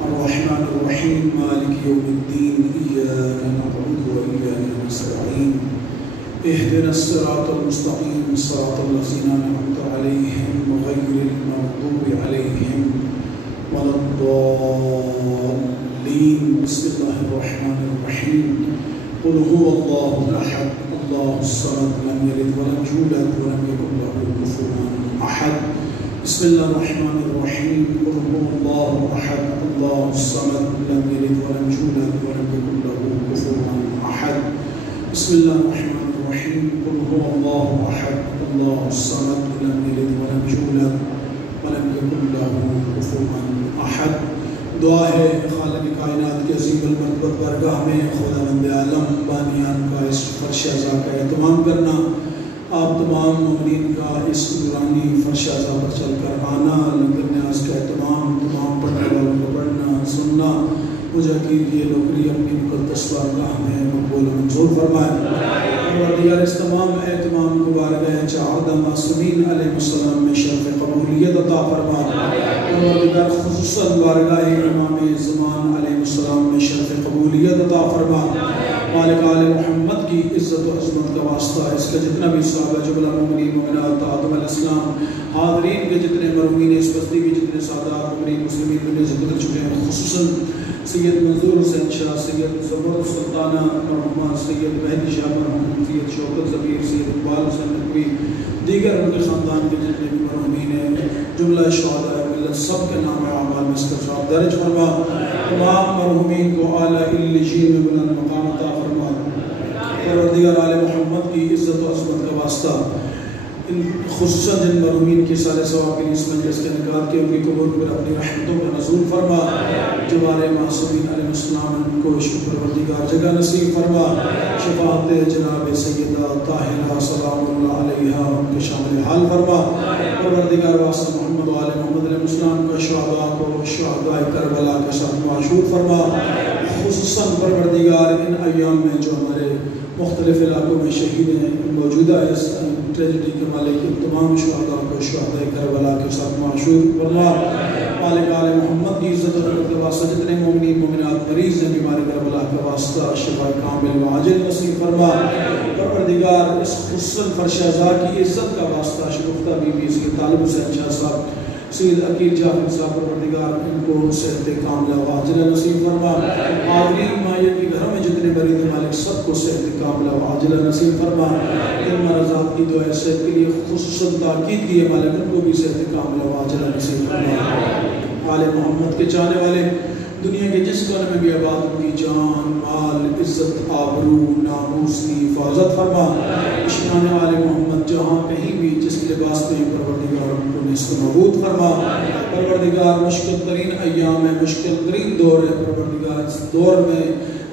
الرحمن الرحيم مالك يوم الدين إياك نعبد وإياك نستعين اهدنا الصراط المستقيم صراط الذين أنعمت عليهم غير المغضوب عليهم ولا الضالين بسم الله الرحمن الرحيم قل هو الله أحد الله الصمد لم يلد ولم يولد ولم يكن له كفوا أحد بسم الله الرحمن الرحيم قل هو الله أحد الله الصمد لم يلد ولم يولد ولم يكن له كفوا أحد بسم الله الرحمن الرحيم قل هو الله أحد الله الصمد لم يلد ولم يولد ولم يكن له كفوا أحد دعا ہے خالق کائنات کے عظیم المرتبت بارگاہ میں خداوند عالم بانیان کا اس فرش اعضا کا اہتمام کرنا، آپ تمام مومنین کا اس نورانی فرش اعضا پر چل کر آنا، لنگر نیاز کا اہتمام، تمام پڑھنے والوں کو پڑھنا سننا، مجاہدین کی نوکری اپنی مقدس بارگاہ میں مقبول و منظور فرمائے اور دیگر اس تمام اہتمام کو بارگاہ چہارد معصومین علیہ السلام میں شرف قبولیت عطا فرمائے اور دیگر خصوصاً بارگاہ امام زمان علیہ السلام میں شرف قبولیت عطا فرمائے۔ مالک آل محمد کی عزت و عظمت کا واسطہ اس کا جتنا بھی صحابہ جبلہ مومنین مومنات آدم علیہ السلام حاضرین کے جتنے مرحومین اس بستی کے جتنے سادات مومنین مسلمین دنیا سے گزر چکے ہیں، خصوصاً سید منظور حسین شاہ، سید زبر سلطانہ مرحومہ، سید مہدی شاہ مرحوم، سید شوکت ضمیر، سید اقبال حسین نقوی، دیگر ان کے خاندان کے جتنے بھی مرحومین ہیں، جملہ شہداء ملت سب کے نام اعمال میں استغفار درج فرما، تمام مرحومین کو اعلیٰ علیین میں بلند مقام عطا فرما، پروردگار آل محمد کی عزت و عظمت کا واسطہ خصوصاً جن مرحومین کی سال ثواب کے لیے اس مجلس کے انعقاد کے ان کی قبول پر اپنی رحمتوں کا نزول فرما، جوار معصومین علیہ السلام ان کو پروردگار جگہ نصیب فرما، شفاعت جناب سیدہ طاہرہ سلام اللہ علیہا ان کے شامل حال فرما، پروردگار واسطہ محمد و آل محمد علیہ السلام کا شہداء کو شہداء کربلا کے ساتھ معشور فرما، خصوصاً پروردگار ان ایام میں جو ہمارے مختلف علاقوں میں شہید ہیں، موجودہ اس ٹریجڈی کے مالک تمام شہداء کو شہداء کربلا کے ساتھ معشور فرما، مالک آل محمد کی عزت و عظمت کے واسطہ جتنے مومنین مومنات مریض ہیں بیماری کربلا کے واسطہ شفا کامل و عاجل نصیب فرما، پروردگار اس خصوصاً فرش اعضا کی عزت کا واسطہ شگفتہ بی بی سید طالب حسین شاہ صاحب، سید عقیل جعفر صاحب، پروردگار ان کو صحت کاملہ و عاجلہ نصیب فرما، حاضرین مائیت کے گھروں میں جتنے مریض مالک سب کو صحت کاملہ و عاجلہ نصیب فرما، ان مرضات کی دعائیں صحت کے لیے خصوصاً تاکید کی ہے مالک ان کو بھی صحت کاملہ و عاجلہ نصیب فرما، آل محمد کے چاہنے والے دنیا کے جس کونے میں بھی آباد ان کی جان مال عزت آبرو ناموس کی حفاظت فرما، اشنان آل محمد جہاں کہیں بھی جس لباس میں پروردگار ان کو نصف نابود فرما، پروردگار مشکل ترین ایام ہے، مشکل ترین دور ہے، پروردگار اس دور میں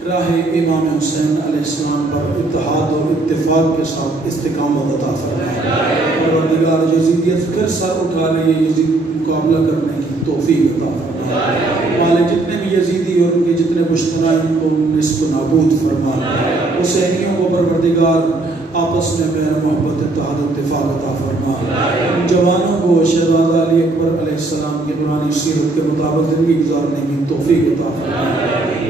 راہ امام حسین علیہ السلام پر اتحاد اور اتفاق کے ساتھ استقامت عطا فرما، پروردگار یزیدیت پھر سر اٹھا رہی ہے، یزید مقابلہ کرنے کی توفیق عطا فرما، مالک جتنے بھی یزیدی اور ان کے جتنے مشترہ ان کو نصف نابود فرما، حسینیوں کو پروردگار آپس میں بین محبت اتحاد اتفاق عطا فرما، ان جوانوں کو شہزادہ علی اکبر علیہ السلام کی نورانی سیرت کے مطابق زندگی گزارنے کی توفیق عطا فرما،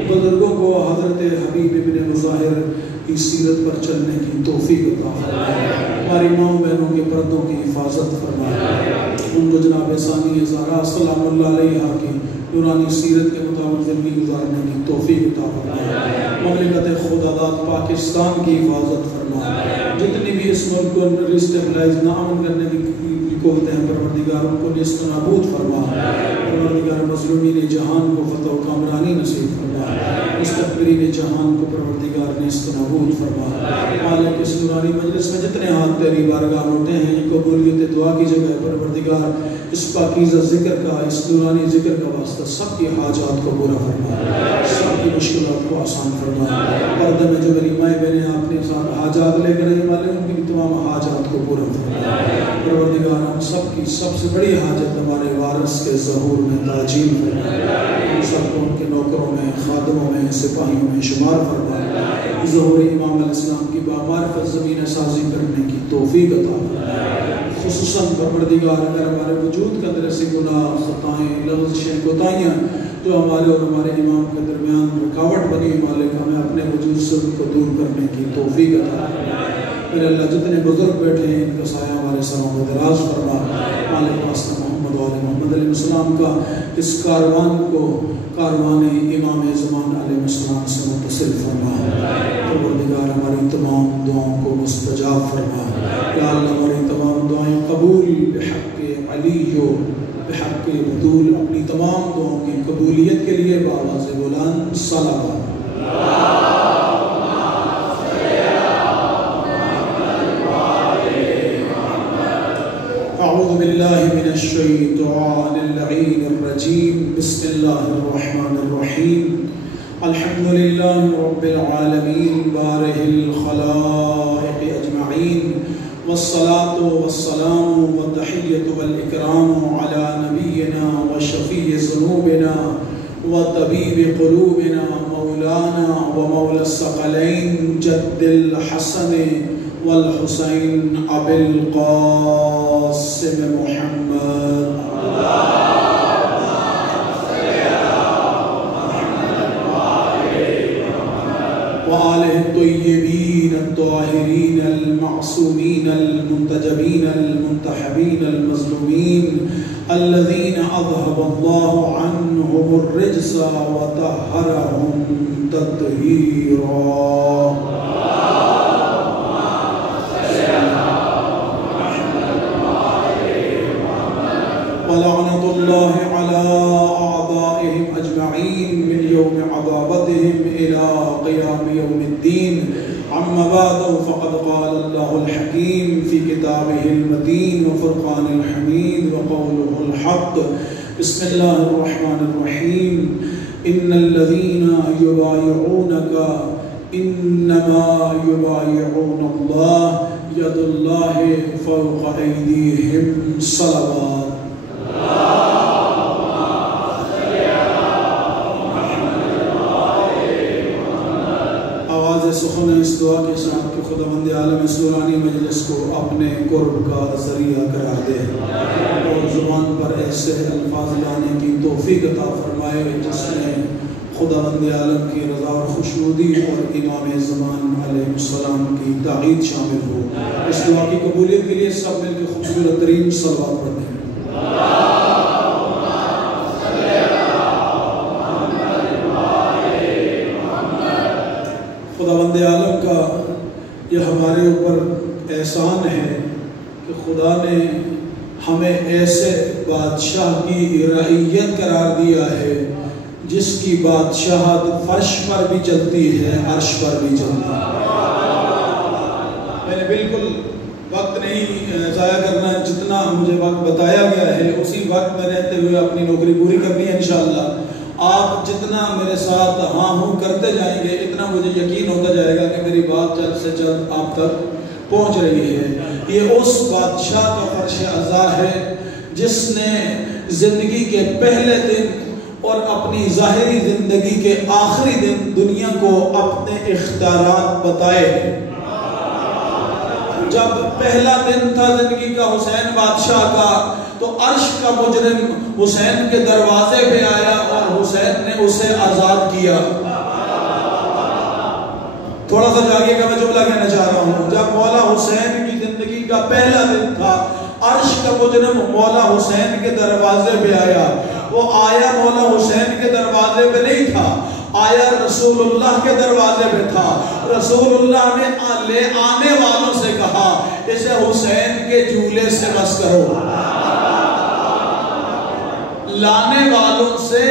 بزرگوں کو حضرت حبیب ابن مظاہر کی سیرت پر چلنے کی توفیق عطا فرما، ہماری ماں بہنوں کے پردوں کی حفاظت فرما، ان کو جناب ثانی زہرا سلام اللہ علیہا کی نورانی سیرت کے مطابق زندگی گزارنے کی توفیق عطا فرما، مملکت خداداد پاکستان کی حفاظت فرما، جتنی بھی اس ملک کو ریسٹیبلائز نہ امن کرنے کی کوششیں ہیں پروردگار ان کو نصف نابود فرما، پروردگار مظلومین جہان کو فتح و کامرانی نصیب فرما، مستقبرین جہان کو پروردگار نصف نابود فرما، مالک اس نورانی مجلس میں جتنے ہاتھ تیری بارگاہ اٹھے ہیں یہ قبولیت دعا کی جگہ پروردگار اس پاکیزہ ذکر کا اس نورانی ذکر کا واسطہ سب کی حاجات کو پورا فرما، سب کی مشکلات کو آسان فرما، پردے میں جو میری مائیں بہنیں اپنے ساتھ حاجات لے کر رہے مالک ان کی تمام حاجات کو پورا فرما، پروردگار ہم سب کی سب سے بڑی حاجت ہمارے وارث کے ظہور میں تعجیل فرما، ہم سب کو ان کے نوکروں میں خادموں میں سپاہیوں میں شمار فرما، ظہور امام علیہ السلام کی بامعرفت زمین سازی کرنے کی توفیق عطا فرما، خصوصاً پروردگار اگر ہمارے وجود کا اندر سے گناہ خطائیں لغزشیں کوتاہیاں جو ہمارے اور ہمارے امام کے درمیان رکاوٹ بنی مالک ہمیں اپنے وجود سے ان کو دور کرنے کی توفیق عطا فرما۔ میرے اللہ جتنے بزرگ بیٹھے ہیں ان کا سایہ ہمارے سروں کو دراز فرما۔ مالک واسطہ محمد و آل محمد علیہ السلام کا اس کاروان کو کاروان امام زمان علیہ السلام سے متصل فرما۔ پروردگار ہماری تمام دعاؤں کو مستجاب فرما۔ یا اللہ ہماری تمام دعائیں قبول بحق علی و بحق بطول، اپنی تمام دعاؤں کی قبولیت کے لیے بآواز بلند صلوات۔ اعوذ باللہ من الشیطان اللعین الرجیم، بسم اللہ الرحمن الرحیم۔ الحمدللہ رب العالمین بارہ الخلائق اجمعین، والصلاة والسلام والتحیۃ والاکرام علی نبینا وشفیع ذنوبنا وطبیب قلوبنا مولانا ومولا الثقلین جد الحسن والحسین ابی القاسم محمد وآلہ الطیبین الطاہرین المعصومین المنتجبین المنتحبین المظلومین الذین اذہب اللہ عنہم الرجس وطہرہم تطہیرا۔ ولعنة الله على أعدائهم أجمعين من يوم عذابتهم إلى قيام يوم الدين. عما بعد فقد قال الله الحكيم في كتابه المتين وفرقان الحميد وقوله الحق. بسم الله الرحمن الرحيم. إن الذين يبايعونك إنما يبايعون الله يد الله فوق أيديهم. صلوات. آواز سخن اس دعا کے ساتھ کہ خداوند عالم اس نورانی مجلس کو اپنے قرب کا ذریعہ قرار دے اور زبان پر ایسے الفاظ لانے کی توفیق عطا فرمائے جس میں خداوند عالم کی رضا اور خوشنودی اور امام زمان علیہ السلام کی تائید شامل ہو۔ اس دعا کی قبولیت کے لیے سب مل کے خوبصورت ترین صلوات پڑھتے ہیں۔ خداوند عالم کا یہ ہمارے اوپر احسان ہے کہ خدا نے ہمیں ایسے بادشاہ کی رعیت قرار دیا ہے جس کی بادشاہت فرش پر بھی چلتی ہے، عرش پر بھی چلتی ہے۔ میں نے بالکل وقت نہیں ضائع کرنا، جتنا مجھے وقت بتایا گیا ہے اسی وقت میں رہتے ہوئے اپنی نوکری پوری کرنی ہے انشاءاللہ۔ آپ جتنا میرے ساتھ ہاں ہوں کرتے جائیں گے اتنا مجھے یقین ہوتا جائے گا کہ میری بات جلد سے جلد آپ تک پہنچ رہی ہے۔ یہ اس بادشاہ کا فرش عزا ہے جس نے زندگی کے پہلے دن اور اپنی ظاہری زندگی کے آخری دن دنیا کو اپنے اختیارات بتائے۔ جب پہلا دن تھا زندگی کا حسین بادشاہ کا تو عرش کا مجرم حسین کے دروازے پہ آیا اور حسین نے اسے آزاد کیا۔ تھوڑا سا جاگے گا، میں جملہ کہنا چاہ رہا ہوں۔ جب مولا حسین کی زندگی کا پہلا دن تھا عرش کا مجرم مولا حسین کے دروازے پہ آیا۔ وہ آیا مولا حسین کے دروازے پہ نہیں تھا، آیا رسول اللہ کے دروازے پہ تھا۔ رسول اللہ نے لے آنے والوں سے کہا اسے حسین کے جھولے سے بس کرو۔ لانے والوں سے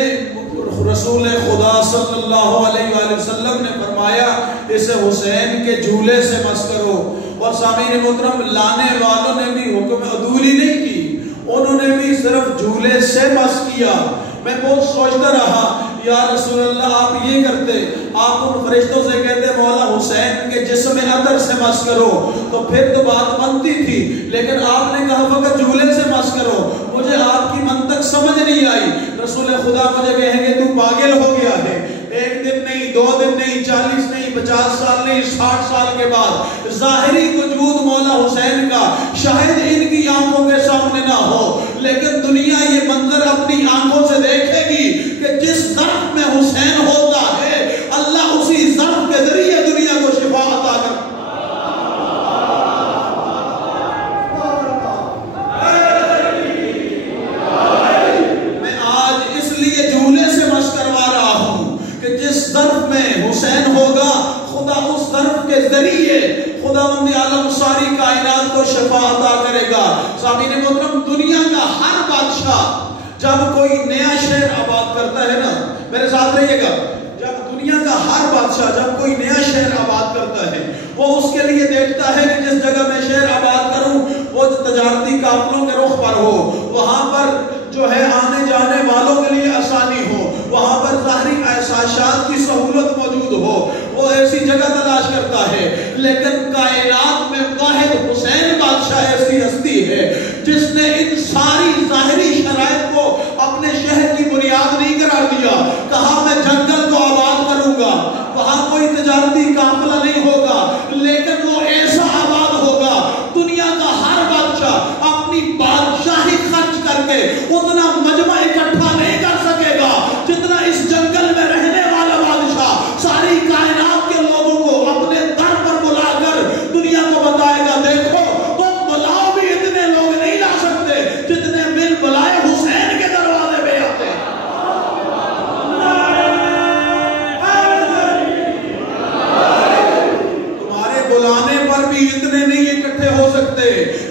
رسول خدا صلی اللہ علیہ وآلہ وسلم نے فرمایا اسے حسین کے جھولے سے بس کرو۔ اور سامعین محترم، لانے والوں نے بھی حکم عدولی نہیں کی، انہوں نے بھی صرف جھولے سے بس کیا۔ میں بہت سوچتا رہا یا رسول اللہ آپ یہ کرتے، آپ ان فرشتوں سے کہتے مولا حسین کے جسم عطر سے مس کرو تو پھر تو بات بنتی تھی، لیکن آپ نے کہا فقط جھولے سے مس کرو۔ مجھے آپ کی منطق سمجھ نہیں آئی۔ رسول خدا مجھے کہیں گے تو پاگل ہو گیا ہے۔ ایک دن نہیں، 2 دن نہیں، 40 نہیں، 50 سال نہیں، 60 سال کے بعد ظاہری وجود مولا حسین کا شاید ان کی آنکھوں کے سامنے نہ ہو، لیکن دنیا یہ منظر منظر اپنی آنکھوں سے دیکھے گی کہ جس ظرف میں حسین ہوتا ہے اللہ اسی ظرف کے ذریعے دنیا کو شفا عطا کرتا ہے۔ میں آج اس لیے جھولے سے مشق کروا رہا ہوں کہ جس ظرف میں حسین ہوگا خدا اس ظرف کے ذریعے خداوند عالم ساری کائنات کو شفا عطا کرے گا۔ سامعین محترم، دنیا کا ہر بادشاہ جب کوئی نیا شہر آباد کرتا ہے نا، میرے ساتھ رہیے گا، جب دنیا کا ہر بادشاہ جب کوئی نیا شہر آباد کرتا ہے وہ اس کے لیے دیکھتا ہے کہ جس جگہ میں شہر آباد کروں وہ تجارتی قافلوں کے رخ پر ہو، وہاں پر جو ہے آنے جانے والوں کے لیے آسانی ہو، وہاں پر ظاہری احساسات کی سہولت موجود ہو، وہ ایسی جگہ تلاش کرتا ہے۔ لیکن کائنات میں واحد حسین بادشاہ ایسی ہستی ہے جس نے ان ساری ظاہری شرائط کو اپنے شہر کی بنیاد نہیں قرار دیا، کہا میں جنگل کو آباد کروں گا، وہاں کوئی تجارتی قافلہ نہیں ہوگا، لیکن وہ ایسا آباد ہوگا دنیا کا ہر بادشاہ اپنی بادشاہی خرچ کر کے اتنا مجمع اکٹھا نہیں کر سکے گا جتنا اس جنگل میں رہنے والا بادشاہ ساری کائنات کے لوگوں کو اپنے در پر بلا کر دنیا کو بتائے گا، دیکھو تم بلاؤ بھی اتنے لوگ نہیں لا سکتے جتنے بل بلائے حسین کے دروازے پہ آتے ہیں۔ تمہارے بلانے پر بھی اتنے نہیں اکٹھے ہو سکتے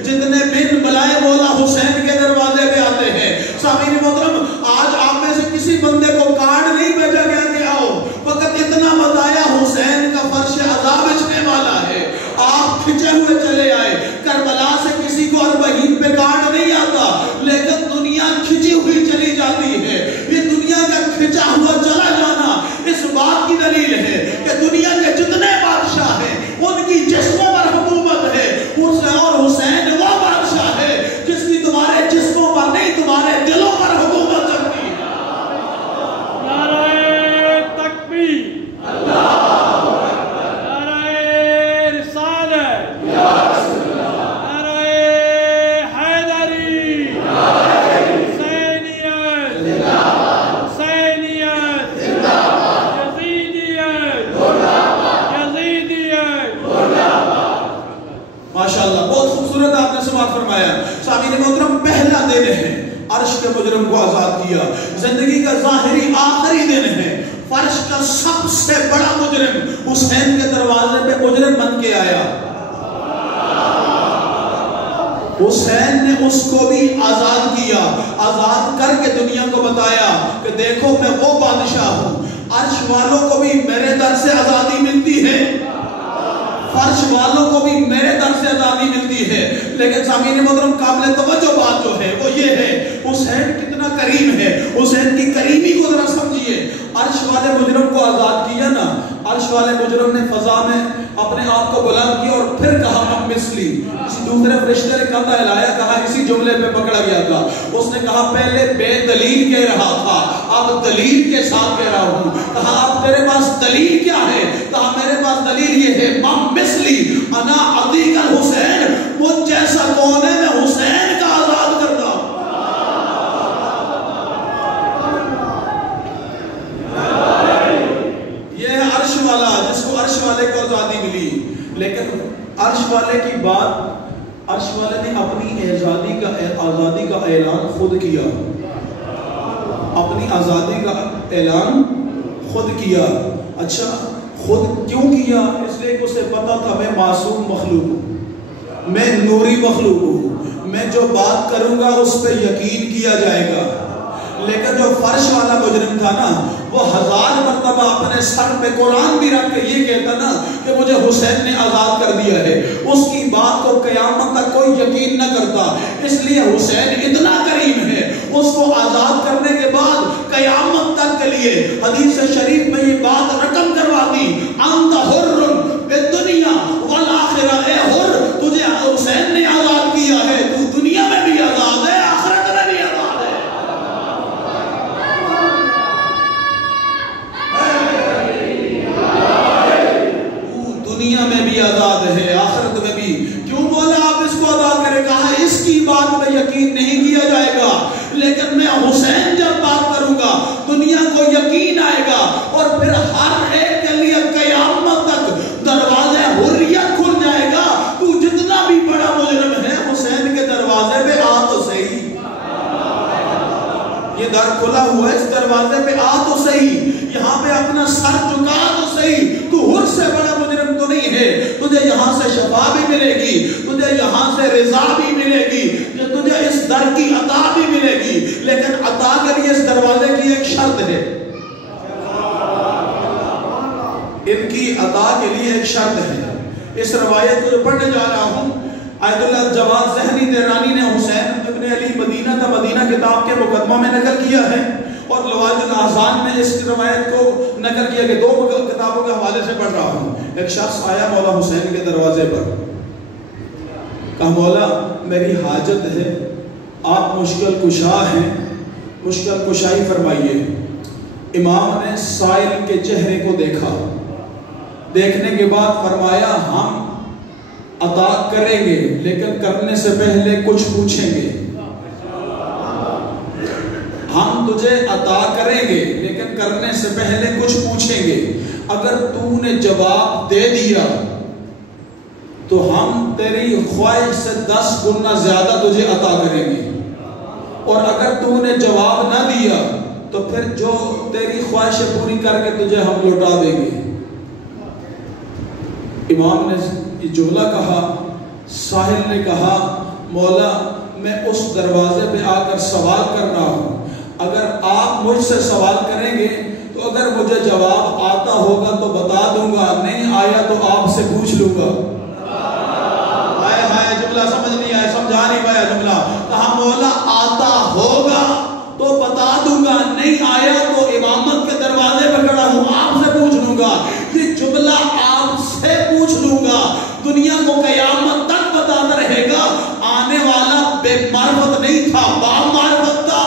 جتنے بن بلائے مولا حسین کے دروازے پہ آتے ہیں۔ سامعین محترم، آج آپ میں سے کسی بندے کو کارڈ نہیں بھیجا گیا کہ آؤ، فقط اتنا بتایا حسین کا فرش عذاب اچھنے والا ہے، آپ کھچے ہوئے چلے آئے۔ کربلا سے کسی کو اربعین پہ کارڈ نہیں آتا، لیکن دنیا کھچی ہوئی چلی جاتی ہے۔ یہ دنیا کا کھچا ہوا چلا جانا اس بات کی دلیل ہے کہ دنیا کے جتنے بادشاہ ہیں ان کی جسموں پر حکومت ہے، اور حسین وہ بادشاہ ہے جس کی تمہارے جسموں پر نہیں تمہارے دلوں پر حکومت چلتی ہے۔ نعرہ تکبیر، نعرہ رسالت، نعرہ حیدری، حسینیت، حسینیت، یزیدیت، یزیدیت۔ ماشاءاللہ، بہت خوبصورت آپ نے سماعت فرمایا۔ سامعین محترم، پہلا دن ہے عرش کے مجرم کو آزاد کیا، زندگی کا ظاہری آخری دن ہے، فرش کا سب سے بڑا مجرم حسین کے دروازے پہ مجرم بن کے آیا۔ حسین نے اس کو بھی آزاد کیا، آزاد کر کے دنیا کو بتایا کہ دیکھو میں وہ بادشاہ ہوں، عرش والوں کو بھی میرے در سے آزادی ملتی ہے، فرش والوں کو بھی میرے در سے آزادی ملتی ہے۔ لیکن سامعین محترم، قابل توجہ بات جو ہے وہ یہ ہے حسین کتنا کریم ہے، حسین کی کریمی کو ذرا سمجھیے۔ عرش والے مجرم کو آزاد کیا نا، عرش والے مجرم نے فضا میں اپنے آپ کو بلند کیا اور پھر کہا ہم مثلی، کسی دوسرے فرشتے نے کندھا ہلایا، کہا اسی جملے پہ پکڑا گیا تھا، اس نے کہا پہلے بے دلیل کہہ رہا تھا اب دلیل کے ساتھ کہہ رہا ہوں، کہا اب تیرے پاس دلیل کیا ہے، کہا میرے پاس دلیل یہ ہے مم مثلی انا عتیق الحسین، مجھ جیسا کون ہے، میں حسین کا آزاد کرتا ہوں۔ یہ ہے عرش والا جس کو عرش والے کو آزادی ملی۔ لیکن عرش والے کی بات، عرش والے نے اپنی آزادی کا اعلان خود کیا، اپنی آزادی کا اعلان خود کیا۔ اچھا خود کیوں کیا؟ اس لیے کہ اسے پتا تھا میں معصوم مخلوق ہوں، میں نوری مخلوق ہوں، میں جو بات کروں گا اس پہ یقین کیا جائے گا۔ لیکن جو فرش والا مجرم تھا نا، وہ 1000 مرتبہ اپنے سر پہ قرآن بھی رکھ کے یہ کہتا نا کہ مجھے حسین نے آزاد کر دیا ہے، اس کی بات کو قیامت تک کوئی یقین نہ کرتا۔ اس لیے حسین اتنا کریم ہے، اس کو آزاد کرنے کے بعد قیامت تک کے لیے حدیث شریف میں یہ بات رقم کروا دی، انت حر الدنیا والآخرہ، اے حر تجھے حسین نے آزاد کیا ہے، تو دنیا میں بھی آزاد ہے، آخرت میں بھی آزاد ہے۔ دنیا میں بھی آزاد ہے، آخرت میں بھی۔ کیوں بولا آپ اس کو آزاد کرے؟ کہا اس کی بات پہ یقین نہیں کیا جائے گا، لیکن لیکن میں حسین جب بات کروں گا دنیا کو یقین آئے گا اور پھر ہر ایک کے لیے قیامت تک دروازے حریت کھل جائے گا. تو جتنا بھی بڑا مجرم ہے حسین کے دروازے پہ آ تو صحیح. یہ در کھلا ہوا ہے, اس دروازے پہ آ تو صحیح, یہاں پہ اپنا سر جھکا تو صحیح. تو حر سے بڑا مجرم تو نہیں ہے. تجھے یہاں سے شفا بھی ملے گی, تجھے یہاں سے رضا بھی ملے گی, تجھے اس در کی عطا بھی ملے گی. لیکن عطا کے لیے اس دروازے کی ایک شرط ہے. ان کی عطا کے لیے ایک شرط ہے. اس روایت کو جو پڑھنے جا رہا ہوں, آیت اللہ جواد ذہنی تہرانی نے حسین ابن علی مدینہ کا مدینہ کتاب کے مقدمہ میں نقل کیا ہے, اور لوائد الاحزان میں اس روایت کو نقل کیا کہ دو کتابوں کے حوالے سے پڑھ رہا ہوں. ایک شخص آیا مولا حسین کے دروازے پر, کہا مولا میری حاجت ہے, آپ مشکل کشا ہیں, مشکل کشائی فرمائیے. امام نے سائل کے چہرے کو دیکھا, دیکھنے کے بعد فرمایا ہم عطا کریں گے لیکن کرنے سے پہلے کچھ پوچھیں گے. ہم تجھے عطا کریں گے لیکن کرنے سے پہلے کچھ پوچھیں گے. اگر تو نے جواب دے دیا تو ہم تیری خواہش سے 10 گنا زیادہ تجھے عطا کریں گے, اور اگر تو نے جواب نہ دیا تو پھر جو تیری خواہش پوری کر کے تجھے ہم لوٹا دیں گے. امام نے یہ جملہ کہا. ساحل نے کہا مولا میں اس دروازے پہ آ کر سوال کر رہا ہوں, اگر آپ مجھ سے سوال کریں گے تو اگر مجھے جواب آتا ہوگا تو بتا دوں گا, نہیں آیا تو آپ سے پوچھ لوں گا. ہائے جملہ سمجھ نہیں آیا, سمجھا نہیں پایا جملہ. کہا مولا آتا ہوگا تو بتا دوں گا, نہیں آیا تو امامت کے دروازے پہ کھڑا ہوں آپ سے پوچھ لوں گا. یہ جملہ آپ سے پوچھ لوں گا دنیا کو قیامت تک بتاتا رہے گا. آنے والا بے معرفت نہیں تھا, با معرفت تھا.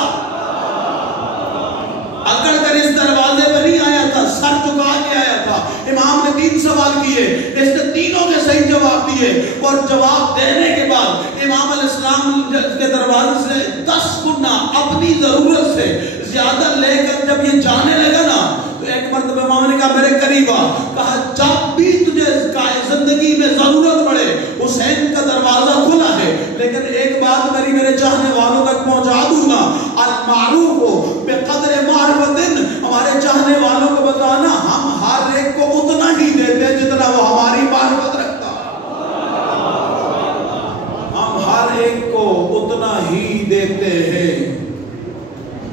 اکڑ کر اس دروازے پہ نہیں آیا تھا, سر چکا کے آیا تھا. امام نے 3 سوال کیے, اس نے تینوں کے صحیح جواب دیے, اور جواب دینے کے بعد امام علیہ السلام کے دروازے سے 10 گنا اپنی ضرورت سے زیادہ لے کر جب یہ جانے لگا نا, تو ایک مرتبہ امام نے کہا میرے قریب آ, کہا جب بھی تجھے زندگی میں ضرورت پڑے حسین کا دروازہ کھلا ہے, لیکن ایک بات میرے چاہنے والوں تک پہنچا دوں گا, المعروف ہو بقدر معرفت. ہمارے چاہنے والوں کو بتانا ہم ہر ایک کو اتنا ہی دیتے جتنا وہ ہماری معرفت رکھتا. ہم ہر ایک کو اتنا ہی دیتے ہیں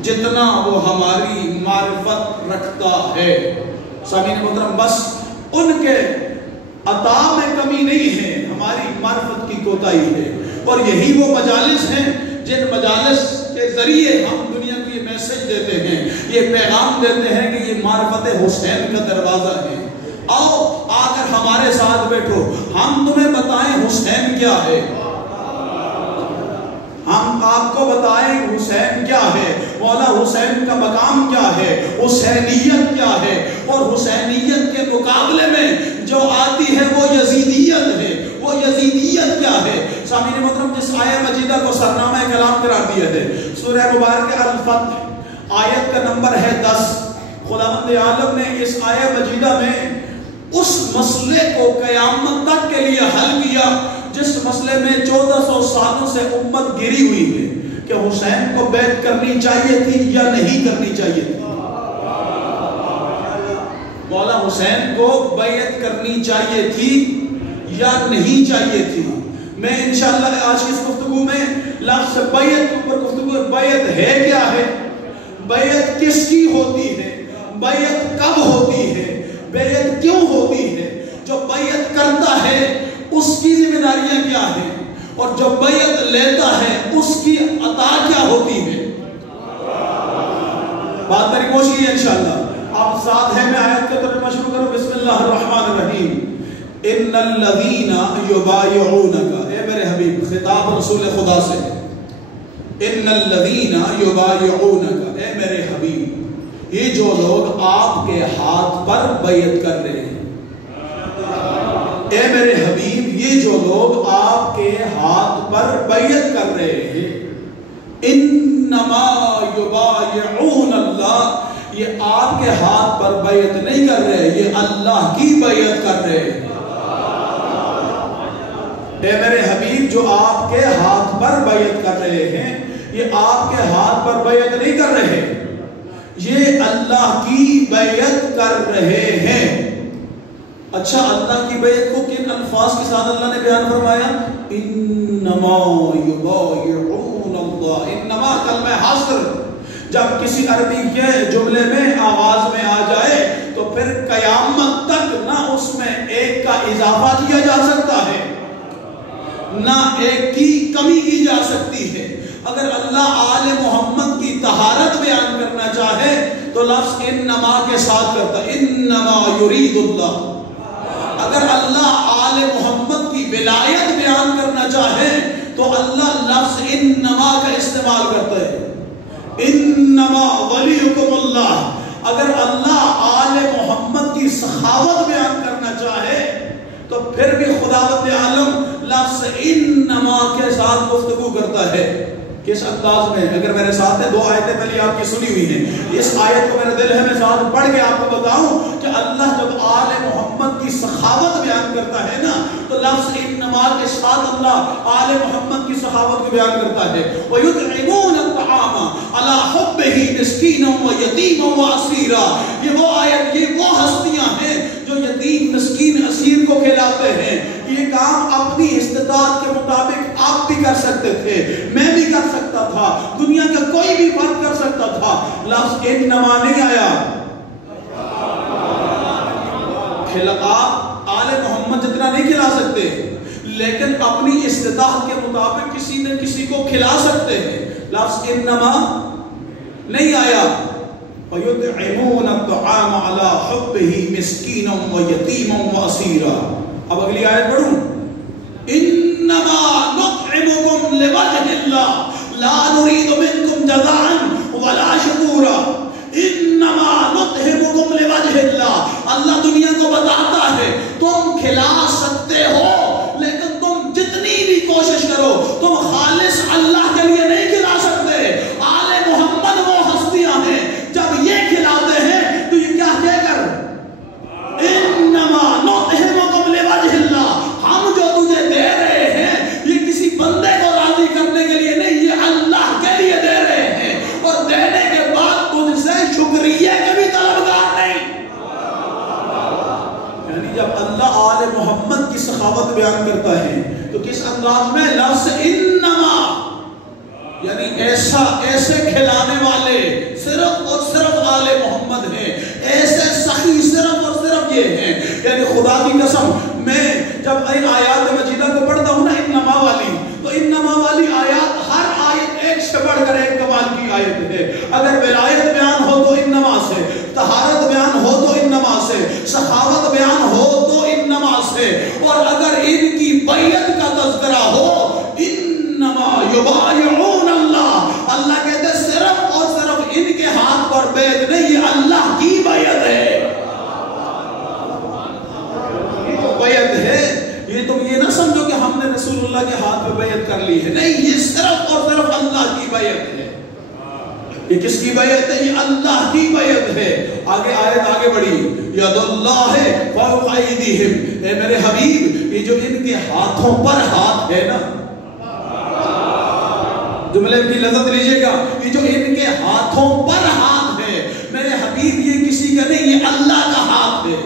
جتنا وہ ہماری معرفت رکھتا ہے. سامعین محترم, بس ان کے عطا میں کمی نہیں ہے, ہماری معرفت کی کوتاہی ہے. اور یہی وہ مجالس ہیں جن مجالس کے ذریعے ہم دنیا کو یہ میسج دیتے ہیں, یہ پیغام دیتے ہیں کہ یہ معرفت حسین کا دروازہ ہے. آؤ آ کر ہمارے ساتھ بیٹھو, ہم تمہیں بتائیں حسین کیا ہے, ہم آپ کو بتائیں حسین کیا ہے, مولا حسین کا مقام کیا ہے, حسینیت کیا ہے, اور حسینیت کے مقابلے میں جو آتی ہے وہ یزیدیت ہے. وہ یزیدیت کیا ہے؟ سامعین محترم, جس آیہ مجیدہ کو سرنامہ کلام قرار دیا ہے, سورہ مبارکہ الفتح آیت کا نمبر ہے 10. خداوند عالم نے اس آیہ مجیدہ میں اس مسئلے کو قیامت تک کے لیے حل کیا جس مسئلے میں 1400 سالوں سے امت گری ہوئی ہے کہ حسین کو بیعت کرنی چاہیے تھی یا نہیں کرنی چاہیے تھی. مولا حسین کو بیعت کرنی چاہیے تھی یا نہیں چاہیے تھی. میں انشاءاللہ آج کی اس گفتگو میں لفظ بیعت کے اوپر گفتگو, بیعت ہے کیا ہے, بیعت کس کی ہوتی ہے, بیعت کب ہوتی ہے, بیعت کیوں ہوتی ہے, جو بیعت کرتا ہے اس کی ذمہ داریاں کیا ہیں, اور جو بیعت لیتا ہے اس کی عطا کیا ہوتی ہے. بات میری کوشش ہے انشاءاللہ. آپ ساتھ ہیں, میں آیت کا ترجمہ شروع کروں. بسم اللہ الرحمن الرحیم. ان الذین یبایعونک, اے میرے حبیب, خطاب رسول خدا سے. ان الذین یبایعونک, اے میرے حبیب, یہ جو لوگ آپ کے ہاتھ پر بیعت کر رہے ہیں. اے میرے حبیب, یہ جو لوگ آپ کے ہاتھ پر بیعت کر رہے ہیں, انما یبایعون اللہ، یہ آپ کے ہاتھ پر بیعت نہیں کر رہے، یہ اللہ کی بیعت کر رہے ہیں۔ اے میرے حبیب، جو آپ کے ہاتھ پر بیعت کر رہے ہیں، یہ آپ کے ہاتھ پر بیعت نہیں کر رہے، یہ اللہ کی بیعت کر رہے ہیں۔ اچھا، اللہ کی بیعت کو کن الفاظ کے ساتھ اللہ نے بیان فرمایا؟ انما یبایعون اللہ۔ انما کلمہ حصر جب کسی عربی کے جملے میں آغاز میں آ جائے تو پھر قیامت تک نہ اس میں ایک کا اضافہ کیا جا سکتا ہے، نہ ایک کی کمی کی جا سکتی ہے۔ اگر اللہ آل محمد کی طہارت بیان کرنا چاہے تو لفظ انما کے ساتھ کرتا ہے، انما یرید اللہ۔ اگر اللہ آل محمد کی ولایت بیان کرنا چاہے تو اللہ لفظ انما کا استعمال کرتا ہے، انما ولیکم اللہ۔ اگر اللہ آل محمد کی سخاوت بیان کرنا چاہے تو پھر بھی خداوند عالم لفظ انما کے ساتھ گفتگو کرتا ہے۔ کس انداز میں؟ اگر میرے ساتھ ہے، دو آیتیں پہلے آپ کی سنی ہوئی ہیں، اس آیت کو میرے دل ہے میں ساتھ پڑھ کے آپ کو بتاؤں کہ اللہ جب آل محمد کی سخاوت بیان کرتا ہے نا تو لفظ انما کے ساتھ اللہ آل محمد کی سخاوت کو بیان کرتا ہے۔ وَيُطْعِمُونَ الطَّعَامَ عَلَىٰ حُبِّهِ مِسْكِينًا وَيَتِيمًا وَأَسِيرًا۔ یہ وہ آیت، یہ وہ ہستیاں ہیں جو یتیم، مسکین، اسیر کو کھلاتے ہیں۔ یہ کام اپنی استطاعت کے مطابق آپ بھی کر سکتے تھے، میں بھی کر سکتا تھا، دنیا کا کوئی بھی فرد کر سکتا تھا۔ لفظ انما نہیں آیا۔ آپ آل محمد جتنا نہیں کھلا سکتے لیکن اپنی استطاعت کے مطابق کسی نہ کسی کو کھلا سکتے ہیں، لفظ انما نہیں آیا۔ وَيُطْعِمُونَ الطَّعَامَ عَلَىٰ حُبِّهِ مِسْكِينًا وَيَتِيمًا وَأَسِيرًا۔ اب اگلی آیت پڑھوں، انما نطعمکم لوجہ اللہ لا نرید منکم جزاء ولا شکورا۔ انما نطعمکم لوجہ اللہ، اللہ دنیا کو بتاتا ہے تم کھلا سکتے ہو لیکن تم جتنی بھی کوشش کرو تم خالص اللہ کے لیے نہیں کھلا سکتے۔ آل محمد وہ ہستیاں ہیں جب یہ کھلاتے ہیں تو یہ کیا کہہ کر انما نطعمکم لوجہ اللہ، ہم جو تجھے دے رہے ہیں یہ کسی بندے کو راضی کرنے کے لیے نہیں، یہ اللہ کے لیے دے رہے ہیں، اور دینے کے بعد تجھ سے شکریہ کے بھی طلبگار نہیں۔ یعنی جب اللہ آل محمد کی سخاوت بیان کرتا ہے تو کس انداز میں؟ لفظ انما، یعنی ایسے کھلانے والے صرف اور صرف آل محمد ہیں، ایسے سخی صرف اور صرف یہ ہیں۔ یعنی خدا کی قسم میں جب ان آیات مجیدہ کو پڑھتا ہوں نا انما والی، تو انما والی آیات ہر آیت ایک سے بڑھ کر ایک کمال کی آیت ہے۔ اگر ولایت بیان ہو تو انما سے، طہارت بیان ہو تو انما سے، سخاوت بیان ہو تو انما سے، اور اگر ان کی بیعت کا تذکرہ ہو انما یبایعون اللہ، اللہ کہتے ہیں صرف اور صرف ان کے ہاتھ پر بیعت نہیں، یہ اللہ کی بیعت ہے۔ یہ تو بیعت ہے، یہ تم یہ نہ سمجھو کہ ہم نے رسول اللہ کے ہاتھ پہ بیعت کر لی ہے، نہیں، یہ صرف اور صرف اللہ کی بیعت ہے۔ یہ کس کی بیعت ہے؟ یہ اللہ کی بیعت ہے۔ آگے آیت آگے بڑھی، ید اللہ فوق ایدیہم، اے میرے حبیب یہ جو ان کے ہاتھوں پر ہاتھ ہے نا، جملے کی لذت لیجئے گا، یہ جو ان کے ہاتھوں پر ہاتھ ہے میرے حبیب یہ کسی کا نہیں، یہ اللہ کا ہاتھ ہے۔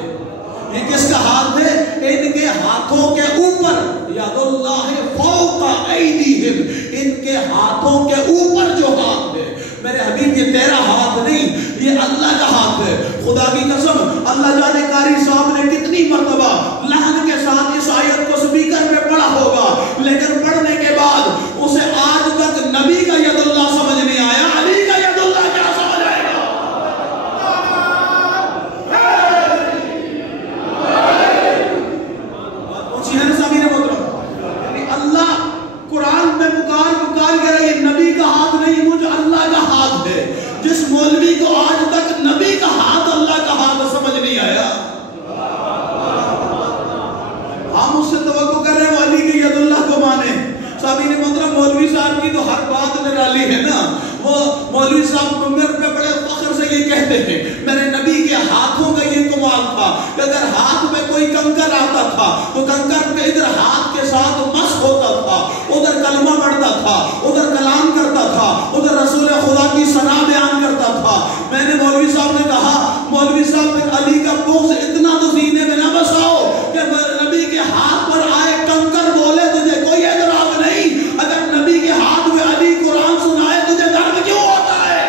یہ کس کا ہاتھ ہے؟ ان کے ہاتھوں کے اوپر، ید اللہ فوق ایدیہم، ان کے ہاتھوں کے اوپر جو ہاتھ ہے میرے حبیب یہ تیرا ہاتھ نہیں، یہ اللہ کا ہاتھ ہے۔ خدا کی قسم اللہ جانے قاری صاحب نے کتنی مرتبہ لحن کے ساتھ اس آیت کو سپیکر میں پڑھا ہوگا، لیکن پڑھنے کے بعد اسے آج تک نبی کا ید اللہ سمجھ نہیں آیا، علی کا ید اللہ کیا سمجھ آئے گا؟ پوچھی ہے نا سامعین محترم، یعنی اللہ قرآن میں پکار کر رہا ہے یہ نبی کا ہاتھ نہیں، مجھے اللہ کا ہاتھ ہے۔ جس مولوی کو آج تک نبی کا ہاتھ اللہ کا ہاتھ سمجھ نہیں آیا، کہ اگر ہاتھ میں کوئی کنکر آتا تھا تو کنکر پہ ادھر ہاتھ کے ساتھ مس ہوتا تھا، ادھر کلمہ پڑھتا تھا، ادھر کلام کرتا تھا، ادھر رسول خدا کی ثنا بیان کرتا تھا۔ میں نے مولوی صاحب نے کہا، مولوی صاحب نے علی کا بغض اتنا تو سینے میں نہ بساؤ کہ نبی کے ہاتھ پر آئے کنکر بولے تجھے کوئی اعتراض نہیں، اگر نبی کے ہاتھ میں علی قرآن سنائے تجھے درد کیوں ہوتا ہے؟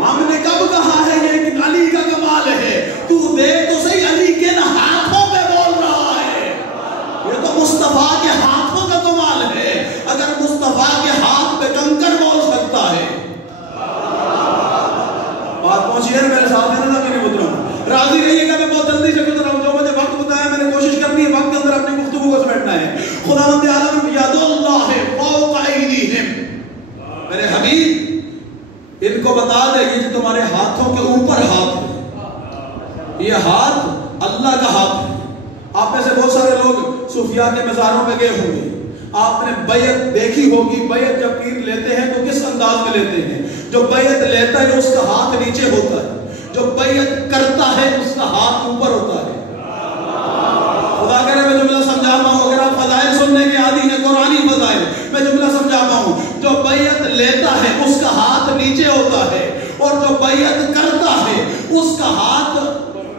ہم نے کب کہا ہے یہ علی کا کمال ہے؟ تو دیکھ تو صحیح علی کے ہاتھوں پہ بول رہا ہے، یہ تو مصطفیٰ کے ہاتھوں کا کمال ہے۔ اگر مصطفیٰ کے ہاتھ پہ کنکر بول سکتا ہے، بات پہنچی ہے میرے ساتھ ہے نا کہ نہیں بتاؤں؟ راضی رہیے گا، میں بہت جلدی سے گزر رہا ہوں، جو مجھے وقت بتایا میں نے کوشش کرنی ہے وقت کے اندر اپنی گفتگو کو سمیٹنا ہے۔ خداوند عالم ید اللہ فوق ایدیہم، میرے حبیب ان کو بتا دے یہ جو تمہارے ہاتھوں کے اوپر ہاتھ ہے، یہ ہاتھ اللہ کا ہاتھ ہے۔ آپ میں سے بہت سارے لوگ صوفیاء کے مزاروں پہ گئے ہوں گے، آپ نے بیعت دیکھی ہوگی۔ بیعت جب پیر لیتے ہیں تو کس انداز میں لیتے ہیں؟ جو بیعت لیتا ہے اس کا ہاتھ نیچے ہوتا ہے، جو بیعت کرتا ہے اس کا ہاتھ اوپر ہوتا ہے۔ خدا کرے میں جملہ سمجھا پاؤں، اگر آپ فضائل سننے کے عادی ہیں، قرآنی فضائل، میں جملہ سمجھا پاؤں۔ جو بیعت لیتا ہے اس کا ہاتھ نیچے ہوتا ہے، اور جو بیعت کرتا ہے اس کا ہاتھ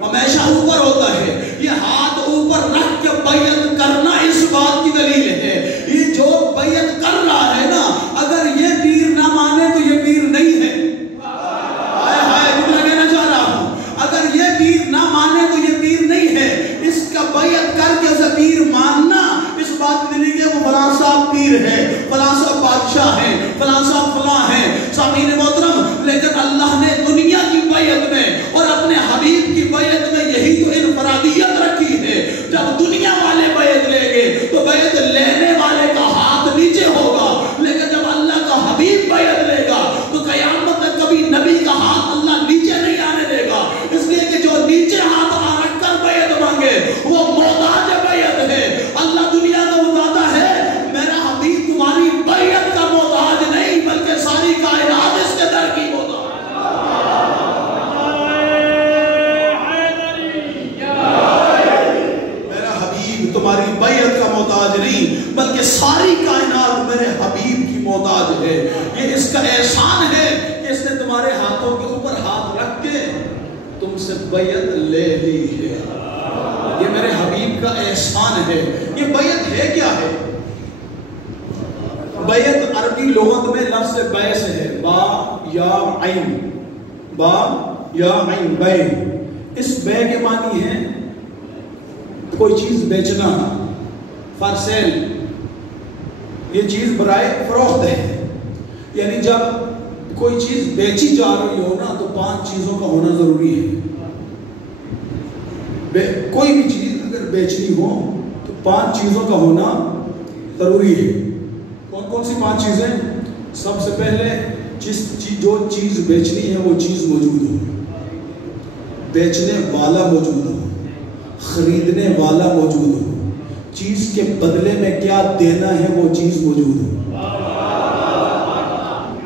ہمیشہ اوپر ہوتا ہے۔ یہ ہاتھ اوپر رکھ کے بیعت کرنا اس بات کی دلیل ہے، یہ جو بیعت کر رہا ہے نا، اگر یہ پیر نہ مانے تو یہ پیر نہیں ہے۔ جملہ کہنا چاہ رہا ہوں، اگر یہ پیر نہ مانے تو یہ پیر نہیں ہے۔ اس کا بیعت کر کے اسے پیر ماننا اس بات کی دلیل ہے وہ فلاں صاحب پیر ہے، فلاں صاحب بادشاہ ہے، فلاں صاحب فلاں ہے۔ سامعین محترم، لیکن اللہ نے دنیا کی بیعت میں اور اپنے حبیب کی بیعت میں یہی تو انفرادیت رکھی ہے۔ جب دنیا والے بیعت لیں گے تو بیعت لینے والے کا ہاتھ نیچے ہوگا، لیکن جب اللہ کا حبیب بیعت لے گا تو قیامت تک کبھی نبی کا ہاتھ اللہ نیچے نہیں آنے دے گا، اس لیے کہ جو نیچے ہاتھ رکھ کر بیعت مانگے وہ محتاج بیعت ہے۔ اللہ دنیا کو بتاتا ہے میرا حبیب تمہاری بیعت کا محتاج نہیں بلکہ ساری کائنات اس کے در کی محتاج۔ تمہاری بیعت کا محتاج نہیں بلکہ ساری کائنات میرے حبیب کی محتاج ہے۔ یہ اس کا احسان ہے کہ اس نے تمہارے ہاتھوں کے اوپر ہاتھ رکھ کے تم سے بیعت لے لی ہے۔ یہ میرے حبیب کا احسان ہے۔ یہ بیعت ہے کیا ہے؟ بیعت عربی لغت میں لفظ بے سے ہے، با یا عین، با یا عین، بے۔ اس بے کے معنی ہے کوئی چیز بیچنا، فار سیل، یہ چیز برائے فروخت ہے۔ یعنی جب کوئی چیز بیچی جا رہی ہو نا تو 5 چیزوں کا ہونا ضروری ہے۔ کوئی بھی چیز اگر بیچنی ہو تو 5 چیزوں کا ہونا ضروری ہے۔ کون کون سی 5 چیزیں؟ سب سے پہلے جو چیز بیچنی ہے وہ چیز موجود ہو، بیچنے والا موجود ہو، خریدنے والا موجود ہو، چیز کے بدلے میں کیا دینا ہے وہ چیز موجود ہو۔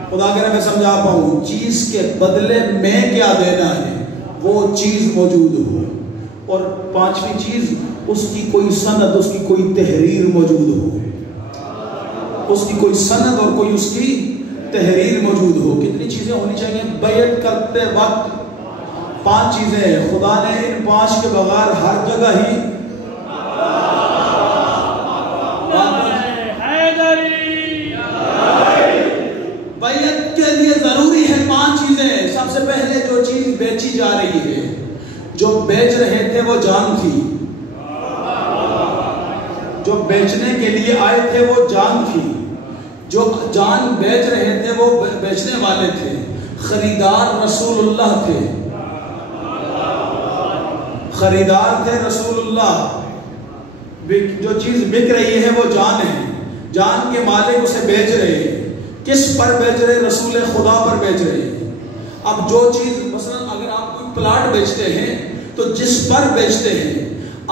خدا کرے میں سمجھا پاؤں، چیز کے بدلے میں کیا دینا ہے وہ چیز موجود ہو، اور 5ویں چیز اس کی کوئی سند، اس کی کوئی تحریر موجود ہو، اس کی کوئی سند اور کوئی اس کی تحریر موجود ہو۔ کتنی چیزیں ہونی چاہیے بیعت کرتے وقت؟ 5 چیزیں ہیں۔ خدا نے ان 5 کے بغیر ہر جگہ ہی بیعت کے لیے ضروری ہے 5 چیزیں۔ سب سے پہلے جو چیز بیچی جا رہی ہے، جو بیچ رہے تھے وہ جان تھی، جو بیچنے کے لیے آئے تھے وہ جان تھی، جو جان بیچ رہے تھے وہ بیچنے والے تھے، خریدار رسول اللہ تھے، خریدار تھے رسول اللہ۔ جو چیز بک رہی ہے وہ جان ہے، جان کے مالک اسے بیچ رہے ہیں۔ کس پر بیچ رہے؟ رسول خدا پر بیچ رہے ہیں۔ اب جو چیز مثلا اگر آپ کوئی پلاٹ بیچتے ہیں تو جس پر بیچتے ہیں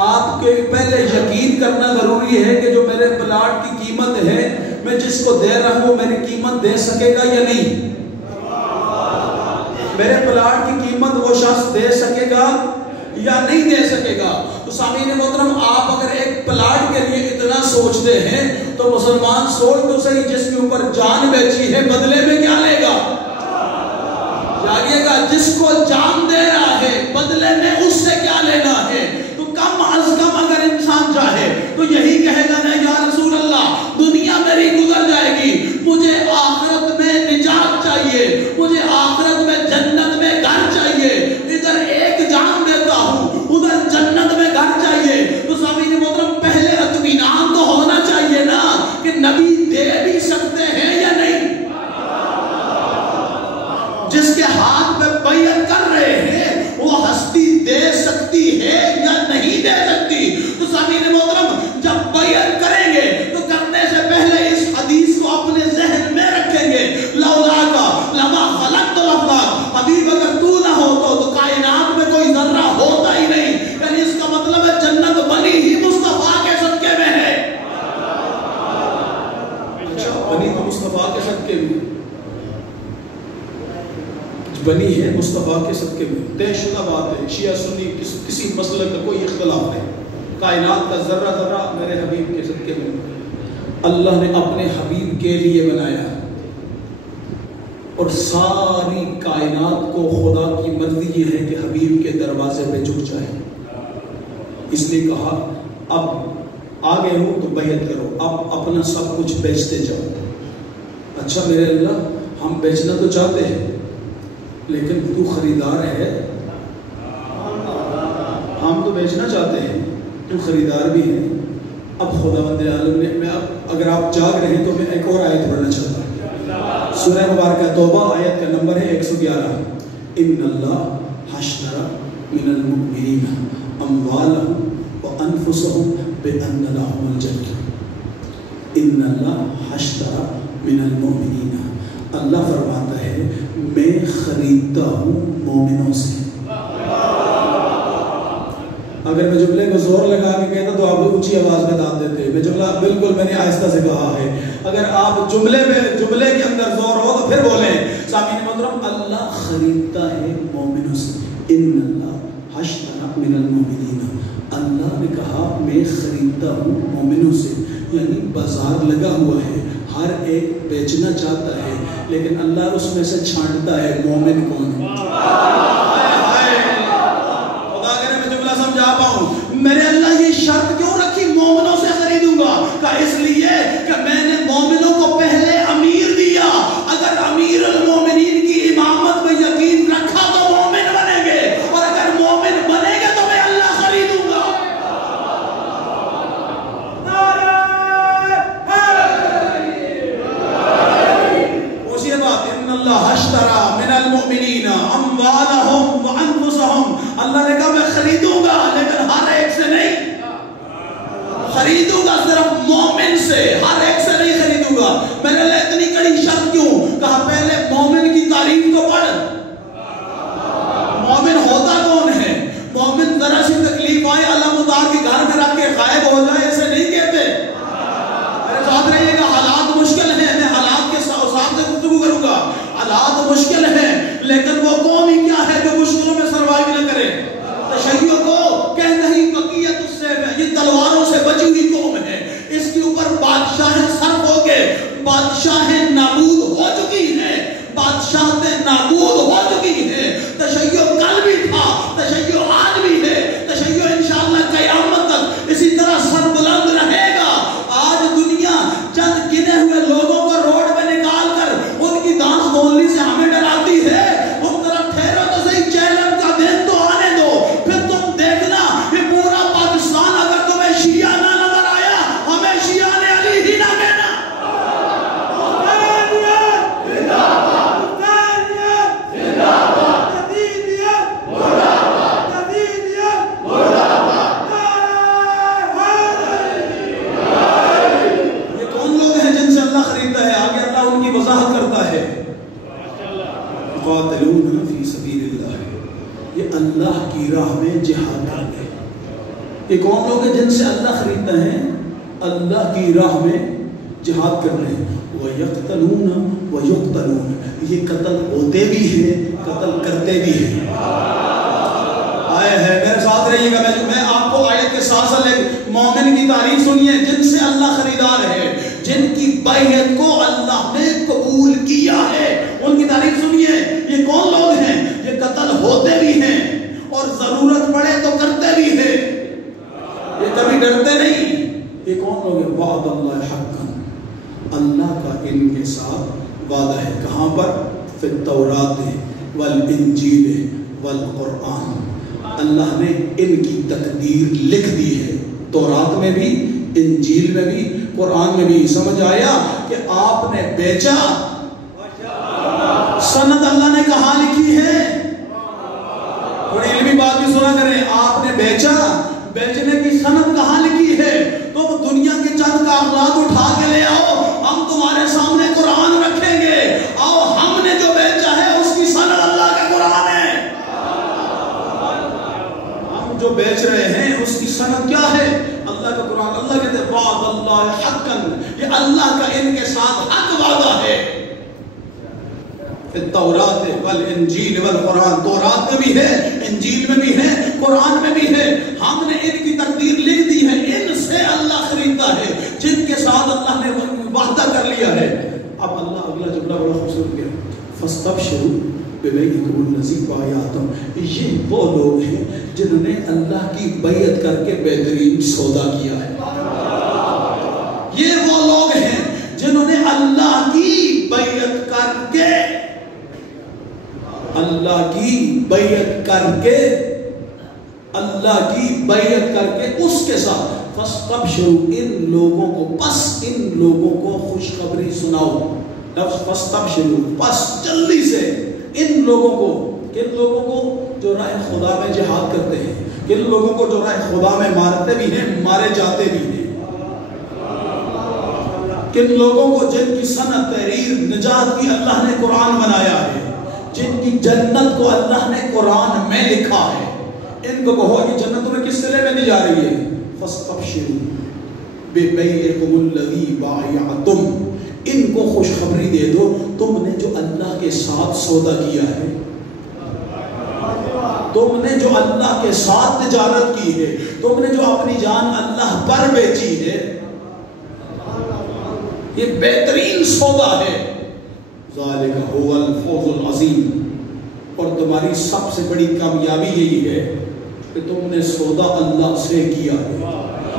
آپ کے پہلے یقین کرنا ضروری ہے کہ جو میرے پلاٹ کی قیمت ہے میں جس کو دے رہا ہوں وہ میری قیمت دے سکے گا یا نہیں؟ میرے پلاٹ کی قیمت وہ شخص دے سکے گا یا نہیں دے سکے گا؟ تو سامعین محترم، آپ اگر ایک پلاٹ کے لیے اتنا سوچتے ہیں تو مسلمان سوچ تو صحیح، جس کے اوپر جان بیچی ہے بدلے میں کیا لے گا؟ جاگیے گا، جس کو جان دے رہا ہے بدلے میں اس سے کیا لینا ہے؟ تو کم از کم اگر انسان چاہے تو یہی کہے گا نا، یا رسول اللہ دنیا میری گزر جائے گی، مجھے آخرت میں نجات چاہیے، مجھے آخرت میں جنت میں گھر چاہیے، ادھر ایک جان دیتا ہوں ادھر جنت میں گھر چاہیے۔ تو سامعین محترم، پہلے اطمینان تو ہونا چاہیے نا کہ نبی دے بھی سکتے ہیں یا نہیں؟ جس کے ہاتھ میں بیعت کر رہے ہیں وہ ہستی دے سکتی ہے یا نہیں دے سکتی؟ تو سامعین محترم، جب بیعت کریں گے تو کرنے سے پہلے اس حدیث کو اپنے ذہن میں رکھیں گے، لولا کا لما خلقت الافلاک، حبیب اگر تو نہ ہو تو کائنات میں کوئی ذرہ ہوتا ہی نہیں۔ یعنی اس کا مطلب ہے جنت بنی ہی مصطفیٰ کے صدقے میں ہے۔ بنی تو مصطفیٰ کے صدقے میں بنی ہے، مصطفیٰ کے صدقے میں، طے شدہ بات ہے، شیعہ سنی کسی مسئلہ کا کوئی اختلاف نہیں، کائنات کا ذرہ ذرہ میرے حبیب کے صدقے میں اللہ نے اپنے حبیب کے لیے بنایا، اور ساری کائنات کو خدا کی مرضی یہ ہے کہ حبیب کے دروازے پہ جھک جائے، اس لیے کہا اب آگے ہوں تو بیعت کرو، اب اپنا سب کچھ بیچتے جاؤ۔ اچھا میرے اللہ، ہم بیچنا تو چاہتے ہیں لیکن تو خریدار ہے، ہم تو بیچنا چاہتے ہیں، تو خریدار بھی ہے۔ اب خداوند عالم نے، میں اب اگر آپ جاگ رہے ہیں تو میں ایک اور آیت پڑھنا چاہتا ہوں، سورہ مبارکہ توبہ، آیت کا نمبر ہے 111۔ ان اللہ اشتری من المؤمنین اموالهم وانفسهم بان لهم الجنہ۔ ان اللہ اشتری من المؤمنین، اللہ فرماتا ہے میں خریدتا ہوں مومنوں سے۔ اگر میں جملے کو زور لگا کے کہتا تو آپ اونچی آواز میں داد دیتے، میں جملہ بالکل میں نے آہستہ سے کہا ہے، اگر آپ جملے کے اندر زور ہو تو پھر بولیں۔ سامعین محترم، اللہ خریدتا ہے مومنوں سے، ان اللہ اشتری من المؤمنین، اللہ نے کہا میں خریدتا ہوں مومنوں سے، یعنی بازار لگا ہوا ہے، ہر ایک بیچنا چاہتا ہے لیکن اللہ اس میں سے چھانٹتا ہے مومن کون ہے۔ خدا کرے میں جملہ سمجھا پاؤں، میرے اللہ یہ شرط کیوں رکھی مومنوں سے خریدوں گا؟ کہ اس لیے کہ میں نے مومنوں کو پہلے امیر دیا، اگر امیر المومنین کی امامت میں یقین رکھا تو مومن بنیں گے، اور اگر مومن بنیں گے تو میں اللہ خریدوں گا۔ اللہ اشتری من المؤمنین اموالهم وانفسهم، اللہ نے کہا میں خریدوں گا لیکن ہر ایک سے نہیں خریدوں گا، صرف مومن سے، ہر ایک سے نہیں خریدوں گا۔ میں نے کہا اتنی کڑی شرط کیوں؟ کہا پہلے مومن کی تعریف تو پڑھ، مومن ہوتا کون ہے؟ مومن ذرا سی تکلیف آئے علم اتار کے گھر میں رکھ کے غائب ہو جائے ایسے نہیں کہتے۔ میرے ساتھ رہیے گا، حالات مشکل ہیں، میں حالات کے ساتھ گفتگو کروں گا، حالات مشکل ہیں لیکن وہ قوم ہی کیا ہے جو مشکلوں میں سروائیو نہ کرے؟ تشیع کو کہتے ہیں بقیت اس سے، یہ تلواروں سے بچی ہوئی قوم ہے، اس کے اوپر بادشاہیں صرف ہو کے بادشاہیں نابود ہو چکی ہیں، بادشاہتیں نابود ہو چکی ہیں۔ تشیع کل بھی تھا، تشیع آج بھی ہے، تشیع انشاءاللہ قیامت تک اسی طرح سر بلند رہے گا۔ آج دنیا چند گنے ہوئے لوگوں کو روڈ پہ نکال کر ان کی دانت بولنے سے ہمیں ڈراتی ہے، ان طرف ٹھہرو تو صحیح، چیلنج کا دن تو آنے دو، پھر تم دیکھنا کہ پورا پاکستان اگر تمہیں شیعہ نہ نظر آیا، ہمیں شیعہ نے علی ہی نہ کہنا۔ قاتلون فی سبیل اللہ، یہ اللہ کی راہ میں جہاد کرتے ہیں۔ یہ کون لوگ ہیں جن سے اللہ خریدتا ہے؟ اللہ کی راہ میں جہاد کرتے ہیں وَيَقْتَلُونَ وَيُقْتَلُونَ، یہ قتل ہوتے بھی ہیں قتل کرتے بھی ہیں۔ آئے ہے میرے ساتھ رہیے گا، میں آپ کو آیت کے ساتھ ساتھ مومن کی تعریف سنیے جن سے اللہ خریدار ہے، جن کی بیعت کو اللہ نے قبول کیا ہے، ان کی تعریف سنیے۔ یہ کون لوگ ہیں؟ یہ قتل ہوتے بھی ہیں اور ضرورت پڑے تو کرتے بھی ہیں، یہ کبھی ڈرتے نہیں۔ یہ کون لوگ ہیں؟ وعد اللہ حقا، اللہ کا ان کے ساتھ وعدہ ہے۔ کہاں پر؟ فی التورات والانجیل والقرآن، اللہ نے ان کی تقدیر لکھ دی ہے، تورات میں بھی، انجیل میں بھی، قرآن میں بھی۔ سمجھ آیا کہ آپ نے بیچا، سند اللہ نے کہاں لکھی ہے؟ تھوڑی علمی بات بھی سنا کریں، آپ نے بیچا، بیچنے کی سند کہاں لکھی ہے؟ تم دنیا کے چند کاغذات اٹھا کے لے آؤ، ہم تمہارے سامنے قرآن رکھیں گے، آؤ ہم نے جو بیچا ہے اس کی سند اللہ کا قرآن ہے۔ ہم جو بیچ رہے ہیں اس کی سند کیا ہے؟ اللہ کا قرآن۔ اللہ کہتے ہیں وعد اللہ حقا، یہ اللہ کا ان کے ساتھ حق وعدہ ہے۔ التورات والانجیل والقرآن، تورات میں بھی ہے، انجیل میں بھی ہے، قرآن میں بھی ہے۔ ہم نے ان کی تقدیر لکھ دی ہے، ان سے اللہ خریدتا ہے جن کے ساتھ اللہ نے وعدہ کر لیا ہے۔ اب اللہ اگلا جملہ بڑا خوبصورت کیا، فاستبشروا ببیعکم الذی بایعتم، یہ وہ لوگ ہیں جنہوں نے اللہ کی بیعت کر کے بہترین سودا کیا ہے۔ یہ وہ لوگ ہیں جنہوں نے اللہ کی بیعت کر کے، اللہ کی بیعت کر کے، اللہ کی بیعت کر کے اس کے ساتھ فاستبشروا، ان لوگوں کو، پس ان لوگوں کو خوشخبری سناؤ۔ لفظ فاستبشروا، پس جلدی سے ان لوگوں کو، کن لوگوں کو؟ جو راہ خدا میں جہاد کرتے ہیں، کن لوگوں کو؟ جو راہ خدا میں مارتے بھی ہیں، مارے جاتے بھی ہیں، کن لوگوں کو؟ جن کی سند تحریر نجات کی اللہ نے قرآن بنایا ہے، جن کی جنت کو اللہ نے قرآن میں لکھا ہے۔ ان کو کہو کہ جنت تمہیں کس سلے میں دی جا رہی ہے؟ فاستبشروا ببیعکم الذی بایعتم، ان کو خوشخبری دے دو تم نے جو اللہ کے ساتھ سودا کیا ہے، تم نے جو اللہ کے ساتھ تجارت کی ہے، تم نے جو اپنی جان اللہ پر بیچی ہے، یہ بہترین سودا ہے۔ ذالک هو الفوز العظیم، اور تمہاری سب سے بڑی کامیابی یہی ہے کہ تم نے سودا اللہ سے کیا ہے۔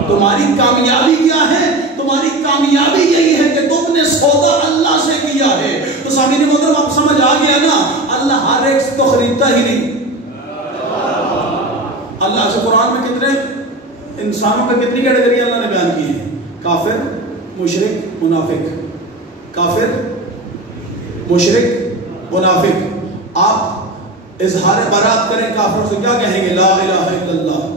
تمہاری کامیابی کیا ہے؟ تمہاری کامیابی یہی ہے کہ تم نے سودا اللہ سے کیا ہے۔ تو سامعین محترم اب سمجھ آ گیا نا، اللہ ہر ایک تو خریدتا ہی نہیں۔ اللہ سے قرآن میں کتنے انسانوں پہ کتنی کیٹیگری اللہ نے بیان کی ہے؟ کافر، مشرک، منافق۔ کافر، مشرک، منافق۔ آپ اظہار برات کریں کافروں سے کیا کہیں گے؟ لا الہ الا اللہ۔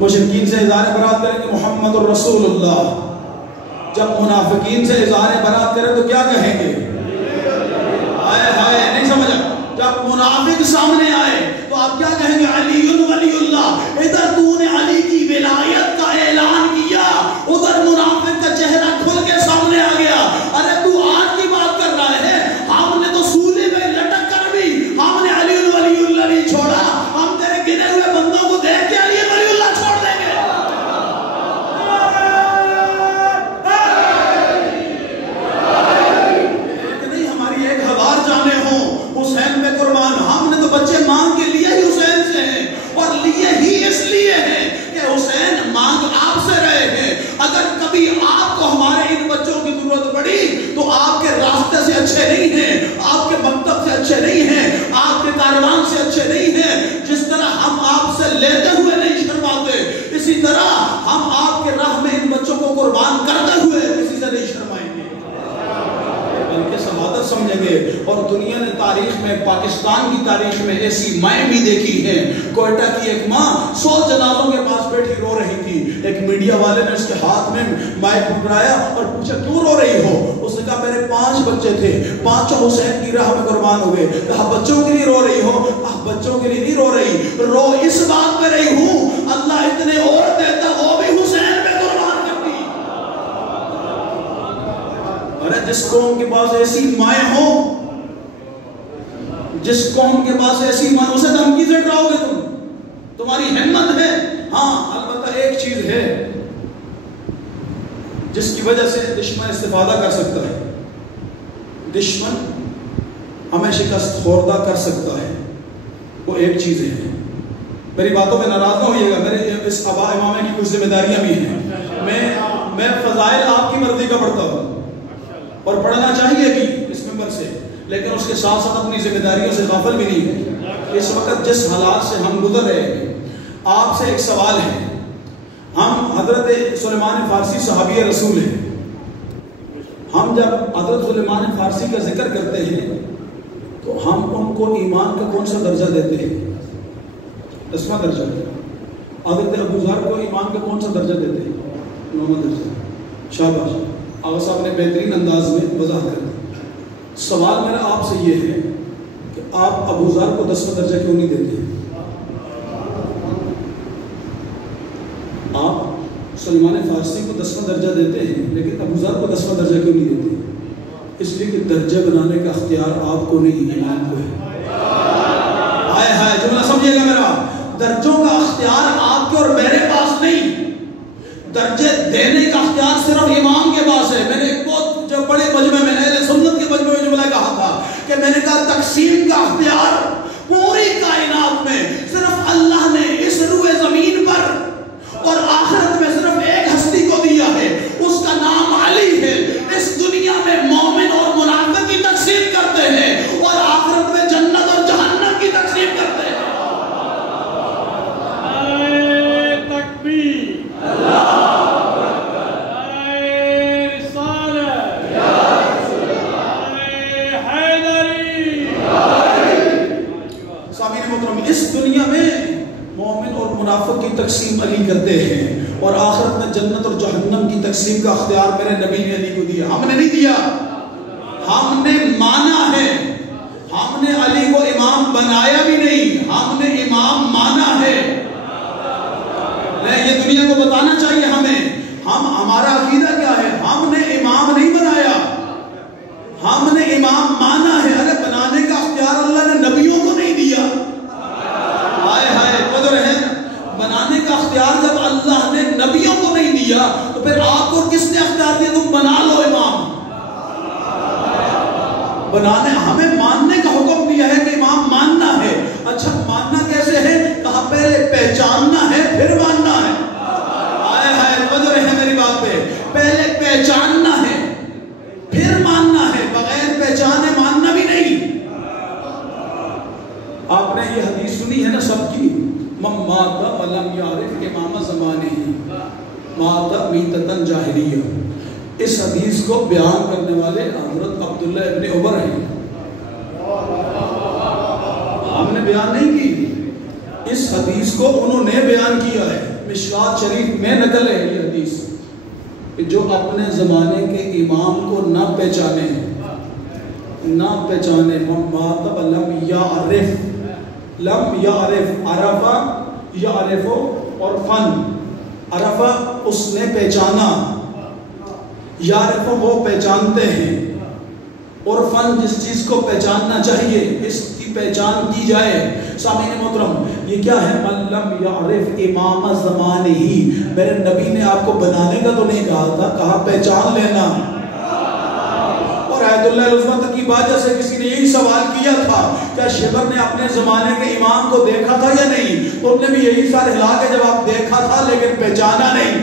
مشرکین سے اظہار برات کریں گے محمد الرسول اللہ۔ جب منافقین سے اظہار برات کریں تو کیا کہیں گے؟ آئے ہائے، نہیں سمجھا؟ جب منافق سامنے آئے تو آپ کیا کہیں گے؟ علی ولی اللہ۔ ادھر تو نے علی کی ولایت کا اعلان کیا، ادھر منافق کا چہرہ کھل کے سامنے آ گیا۔ ارے تو آج کی بات کر رہا ہے، ہم نے تو سولی میں لٹک کر بھی ہم نے علی ولی اللہ نہیں چھوڑا، ہم تیرے گنے ہوئے بندوں کو دیکھ کے علی ولی اللہ چھوڑ دیں گے۔ ایک نہیں، ہماری 1000 جانیں ہوں حسین پہ قربان، ہم نے تو بچے مانگ کے لیے ہی حسین سے ہیں، اور لیے ہی اس لیے ہیں کہ حسین مانگ آپ سے رہے ہیں۔ اگر کبھی آپ کو ہمارے ان بچوں کی ضرورت پڑی تو آپ کے راستے سے اچھے نہیں ہیں، آپ کے مکتب سے اچھے نہیں ہیں، آپ کے کاروان سے اچھے نہیں ہیں۔ جس طرح ہم آپ سے لیتے ہوئے نہیں شرماتے، اسی طرح ہم آپ کے راہ میں ان بچوں کو قربان کرتے ہوئے کسی سے نہیں شرمائیں گے، بلکہ سعادت سمجھیں گے۔ اور دنیا نے تاریخ میں، پاکستان کی تاریخ میں ایسی مائیں بھی دیکھی ہیں۔ کوئٹہ کی ایک ماں 100 جنازوں کے پاس بیٹھی رو رہی تھی، ایک میڈیا والے نے اس کے ہاتھ میں مائک پکڑایا اور پوچھا کیوں رو رہی ہو؟ اس نے کہا میرے 5 بچے تھے، 5 حسین کی راہ میں قربان ہو گئے۔ کہا بچوں کے لیے رو رہی ہو؟ بچوں کے لیے نہیں رو رہی، رو اس بات پہ رہی ہوں اللہ اتنے اور دیتا وہ بھی حسین پہ قربان کرتی۔ جس قوم کے پاس ایسی مائیں ہوں، جس قوم کے پاس ایسی مائیں، اسے دھمکی سے ڈراؤ گے تم؟ تمہاری ہمت ہے؟ ہاں البتہ ایک چیز ہے جس کی وجہ سے دشمن استفادہ کر سکتا ہے، دشمن ہمیں شکست خوردہ کر سکتا ہے، وہ ایک چیز ہے۔ میری باتوں پہ ناراض نہ ہوئیے گا، میرے اس آبا امامے کی کچھ ذمہ داریاں بھی ہیں، میں فضائل آپ کی مرضی کا پڑھتا ہوں اور پڑھنا چاہیے بھی اس ممبر سے، لیکن اس کے ساتھ ساتھ اپنی ذمہ داریوں سے غافل بھی نہیں ہے۔ اس وقت جس حالات سے ہم گزر رہے ہیں، آپ سے ایک سوال ہے، ہم حضرت سلیمان فارسی صحابی رسول ہیں، ہم جب حضرت سلیمان فارسی کا ذکر کرتے ہیں تو ہم ان کو ایمان کا کون سا درجہ دیتے ہیں؟ 10واں درجہ۔ حضرت ابو ذر کو ایمان کا کون سا درجہ دیتے ہیں؟ 9واں درجہ۔ شاباش، آقا صاحب نے بہترین انداز میں وضاحت کر دی۔ سوال میرا آپ سے یہ ہے کہ آپ ابو ذر کو 10واں درجہ کیوں نہیں دیتے؟ آپ سلمان فارسی کو 10واں درجہ دیتے ہیں لیکن ابو ذر کو 10واں درجہ کیوں نہیں دیتے؟ اس لیے کہ درجہ بنانے کا اختیار آپ کو نہیں، ایمان کو ہے۔ ہائے ہائے، جملہ سمجھیے گا میرا، درجوں کا اختیار آپ کے اور میرے پاس نہیں، درجے دینے کا اختیار صرف امام کے پاس ہے۔ میں نے ایک بہت جب بڑے مجمع میں، اہل سنت کے مجمع میں جملہ کہا تھا کہ میں نے کہا تقسیم کا اختیار پوری کائنات میں صرف اللہ نے اس روئے زمین پر اور آخرت میں صرف ایک ہستی کو دیا ہے، اس کا نام علی ہے۔ اس دنیا میں مومن اور منافق کی تقسیم کرتے ہیں اور آخرت میں جنت اور جہنم کی تقسیم کرتے ہیں۔ نعرہ تکبیر، اللہ اکبر، نعرہ رسالت، یا رسول اللہ، نعرہ حیدری۔ سامعین محترم، اس دنیا میں مومن اور منافق کی تقسیم علی کرتے ہیں اور آخرت میں جنت اور جہنم کی تقسیم کا اختیار میرے نبی نے علی کو دیا۔ ہم نے نہیں دیا، ہم نے مانا ہے۔ ہم نے علی کو امام بنایا بھی نہیں، ہم نے امام مانا ہے۔ یہ دنیا کو بتانا چاہیے ہمیں، ہمارا عقیدہ کیا ہے؟ ہم نے امام نہیں بنایا، ہم نے امام مانا ہے۔ ارے بنانے کا اختیار اللہ نے نبیوں کو نہیں دیا۔ بنانے کا اختیار جب اللہ نے نبیوں کو نہیں دیا تو پھر آپ کو کس نے اختیار دیا تم بنا لو امام؟ بنانے، ہمیں ماننے کا حکم دیا ہے کہ امام ماننا ہے۔ اچھا ماننا کیسے ہے؟ کہا پہلے پہچاننا ہے پھر ماننا ہے۔ آئے ہائے، توجہ رہے میری بات پہ، پہلے پہچاننا ہے پھر ماننا ہے، بغیر پہچانے ماننا بھی نہیں۔ آپ نے یہ حدیث سنی ہے نا سب کی، من مات ولم یعرف امام زمانہ مات میتۃ جاہلیہ۔ اس حدیث کو بیان کرنے والے حضرت عبداللہ ابن عمر ہیں، ہم نے بیان نہیں کی، اس حدیث کو انہوں نے بیان کیا ہے۔ مشکوٰۃ شریف میں نقل ہے یہ حدیث کہ جو اپنے زمانے کے امام کو نہ پہچانے، من مات ولم یعرف، لم یعرف، عرفہ یعرف اور فن، عرفہ اس نے پہچانا، یعرف وہ پہچانتے ہیں، اور فن جس چیز کو پہچاننا چاہیے اس کی پہچان کی جائے۔ سامعین محترم، یہ کیا ہے؟ من لم یعرف امام زمانہ ہی، میرے نبی نے آپ کو بنانے کا تو نہیں کہا تھا، کہا پہچان لینا۔ آیت اللہ العظمت کی وجہ سے کسی نے یہی سوال کیا تھا کیا شبر نے اپنے زمانے کے امام کو دیکھا تھا یا نہیں؟ تو انہوں نے بھی یہی سارے ہلا کے جواب دیکھا تھا لیکن پہچانا نہیں،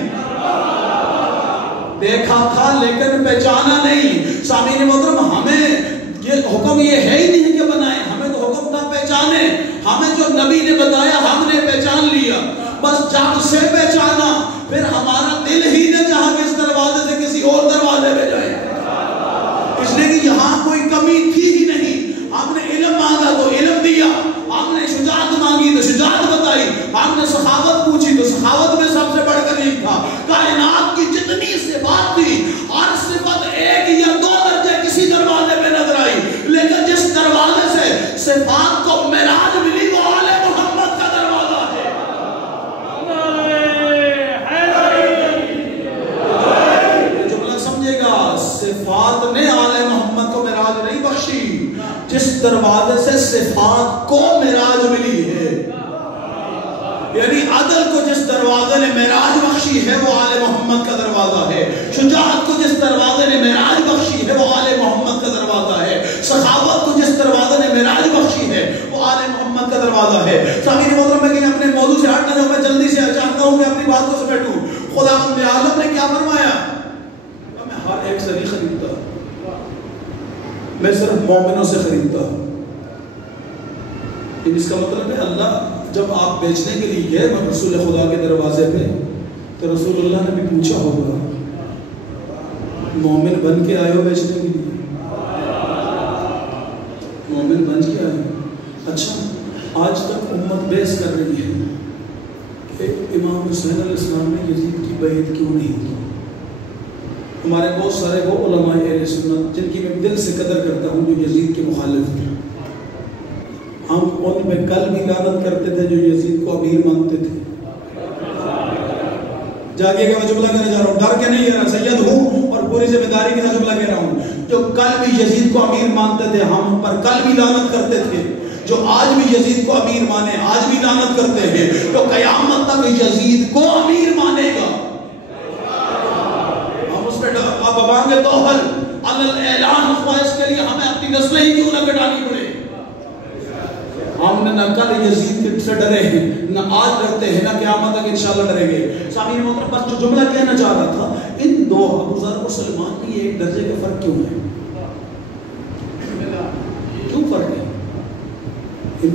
دیکھا تھا لیکن پہچانا نہیں۔ سامعین محترم، ہمیں یہ حکم یہ ہے ہی نہیں کہ بنائیں، ہمیں تو حکم تھا پہچانے، ہمیں جو نبی نے بتایا ہم نے پہچان لیا، بس جب سے پہچانا پھر ہمارا دل ہی نہ چاہا کہ اس دروازے سے کسی اور دروازے پہ جائے، اس لیے کہ یہاں کوئی کمی تھی ہی نہیں۔ ہم نے علم مانگا تو علم دیا، ہم نے شجاعت مانگی تو شجاعت بتائی، ہم نے سخاوت پوچھی تو سخاوت میں سب سے بڑھ کر ایک تھا۔ کائنات کی جتنی صفات تھی ہر صفت ایک یا دو درجے کسی دروازے پہ نظر آئی، لیکن جس دروازے سے صفات کو معراج ملی وہ آل محمد کا دروازہ ہے۔ جملہ سمجھے گا، صفات نے جس دروازے سے صفات کو معراج ملی ہے، یعنی عدل کو جس دروازے نے معراج بخشی ہے وہ آل محمد کا دروازہ ہے، شجاعت کو جس دروازے نے معراج بخشی ہے وہ آل محمد کا دروازہ ہے، سخاوت کو جس دروازے نے معراج بخشی ہے وہ آل محمد کا دروازہ ہے۔ سامعین محترم، میں اپنے موضوع سے ہٹ نہ جاؤں، میں جلدی سے چاہتا ہوں کہ اپنی بات کو سمیٹوں۔ خدا عالم نے کیا فرمایا؟ میں ہر ایک سے نہیں خریدتا، میں صرف مومنوں سے خریدتا ہوں۔ اس کا مطلب ہے اللہ جب آپ بیچنے کے لیے گئے رسول خدا کے دروازے پہ تو رسول اللہ نے بھی پوچھا ہوگا مومن بن کے آئے ہو بیچنے کے لیے؟ مومن بن کے آئے ہو؟ اچھا، آج تک امت بحث کر رہی ہے کہ امام حسین علیہ السلام نے یزید کی بیعت کیوں نہیں کی۔ ہمارے بہت سارے وہ علماء اہل سنت جن کی میں دل سے قدر کرتا ہوں جو یزید کے مخالف تھے، ہم ان میں کل بھی لعنت کرتے تھے جو یزید کو امیر مانتے تھے۔ جاگے گا، میں جملہ کہنے جا رہا ہوں، ڈر کے نہیں کہہ رہا، سید ہوں اور پوری ذمہ داری کے ساتھ جملہ کہہ رہا ہوں۔ جو کل بھی یزید کو امیر مانتے تھے ہم پر کل بھی لعنت کرتے تھے، جو آج بھی یزید کو امیر مانے آج بھی لعنت کرتے ہیں، تو قیامت تک یزید کو امیر مانے گا۔ ہم اس پہ بابانگے توحل اعلان خواہش کے لیے ہمیں اپنی نسلیں ہی کیوں نہ کٹانی پڑے۔ ہم نے نہ کل یزید سے ڈرے ہیں، نہ آج ڈرتے ہیں، نہ قیامت تک انشاءاللہ ڈریں گے۔ سامعین محترم، بس جو جملہ کہنا چاہ رہا تھا، ان دو ابو ذر اور سلمان کی ایک درجے کا فرق کیوں ہے؟ کیوں فرق ہے؟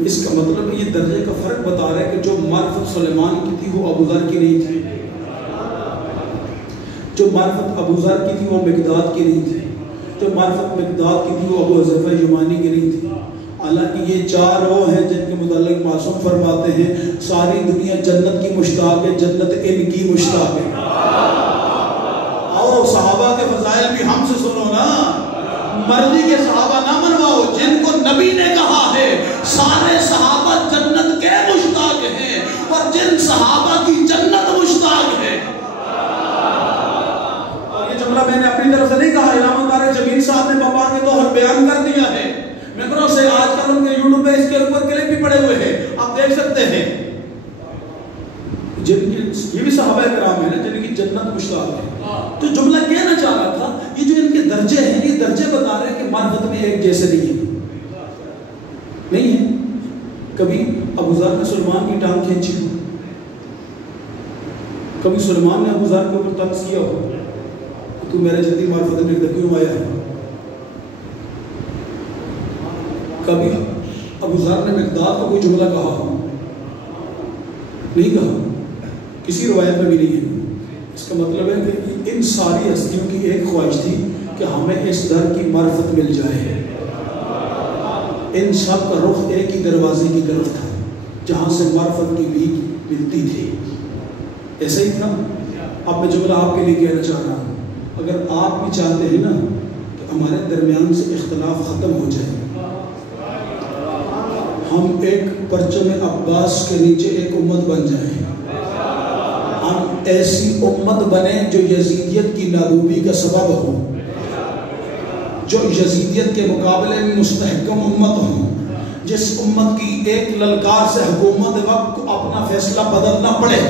اس کا مطلب یہ درجے کا فرق بتا رہا ہے کہ جو معرفت سلمان کی تھی وہ ابو ذر کی نہیں تھی، جو معرفت ابو ذر کی تھی وہ مقداد کی نہیں تھی، جو معرفت مقداد کی تھی وہ ابو حذیفہ یمانی کی نہیں تھی۔ حالانکہ یہ چار وہ ہیں جن کے متعلق معصوم فرماتے ہیں ساری دنیا جنت کی مشتاق ہے، جنت ان کی مشتاق ہے۔ آؤ صحابہ کے فضائل بھی ہم سے سنو نا، مرضی کے صحابہ نہ منواؤ، جن کو نبی نے کہا ہے سارے صحابہ جنت کے مشتاق ہیں اور جن صحابہ کی جنت مشتاق ہے۔ اور یہ جملہ میں نے اپنی طرف سے نہیں کہا، علامہ طارق جمیل صاحب نے بابا کے تو بیان کر دیا ہے، ممبروں سے آج کل ان کے یوٹیوب پہ اس کے اوپر کلپ بھی پڑے ہوئے ہیں، آپ دیکھ سکتے ہیں، جن کی یہ بھی صحابہ کرام ہیں جن کی جنت مشتاق ہے۔ تو جملہ کہنا چاہ رہا تھا یہ جو ان کے درجے ہیں، یہ درجے بتا رہے ہیں کہ معرفت میں ایک جیسے نہیں ہے۔ کبھی ابو ذر نے سلمان کی ٹانگ کھینچی ہو، کبھی سلمان نے ابو ذر کے اوپر طنز کیا ہو کہ تو میرے جلدی معرفت میں کیوں آیا ہے؟ کبھی ابو ذر نے مقداد کو کوئی جملہ کہا ہو؟ نہیں کہا، کسی روایت میں بھی نہیں ہے۔ اس کا مطلب ہے کہ ان ساری ہستیوں کی ایک خواہش تھی کہ ہمیں اس در کی معرفت مل جائے۔ ان سب کا رخ ایک ہی دروازے کی طرف تھا جہاں سے معرفت کی بھی ملتی تھی۔ ایسا ہی تھا۔ اب میں جملہ آپ کے لیے کہنا چاہ رہا ہوں، اگر آپ بھی چاہتے ہیں نا کہ ہمارے درمیان سے اختلاف ختم ہو جائے، ہم ایک پرچم عباس کے نیچے ایک امت بن جائیں، ہم ایسی امت بنیں جو یزیدیت کی نابودی کا سبب ہو، جو یزیدیت کے مقابلے میں مستحکم امت ہو، جس امت کی ایک للکار سے حکومت وقت کو اپنا فیصلہ بدلنا پڑے،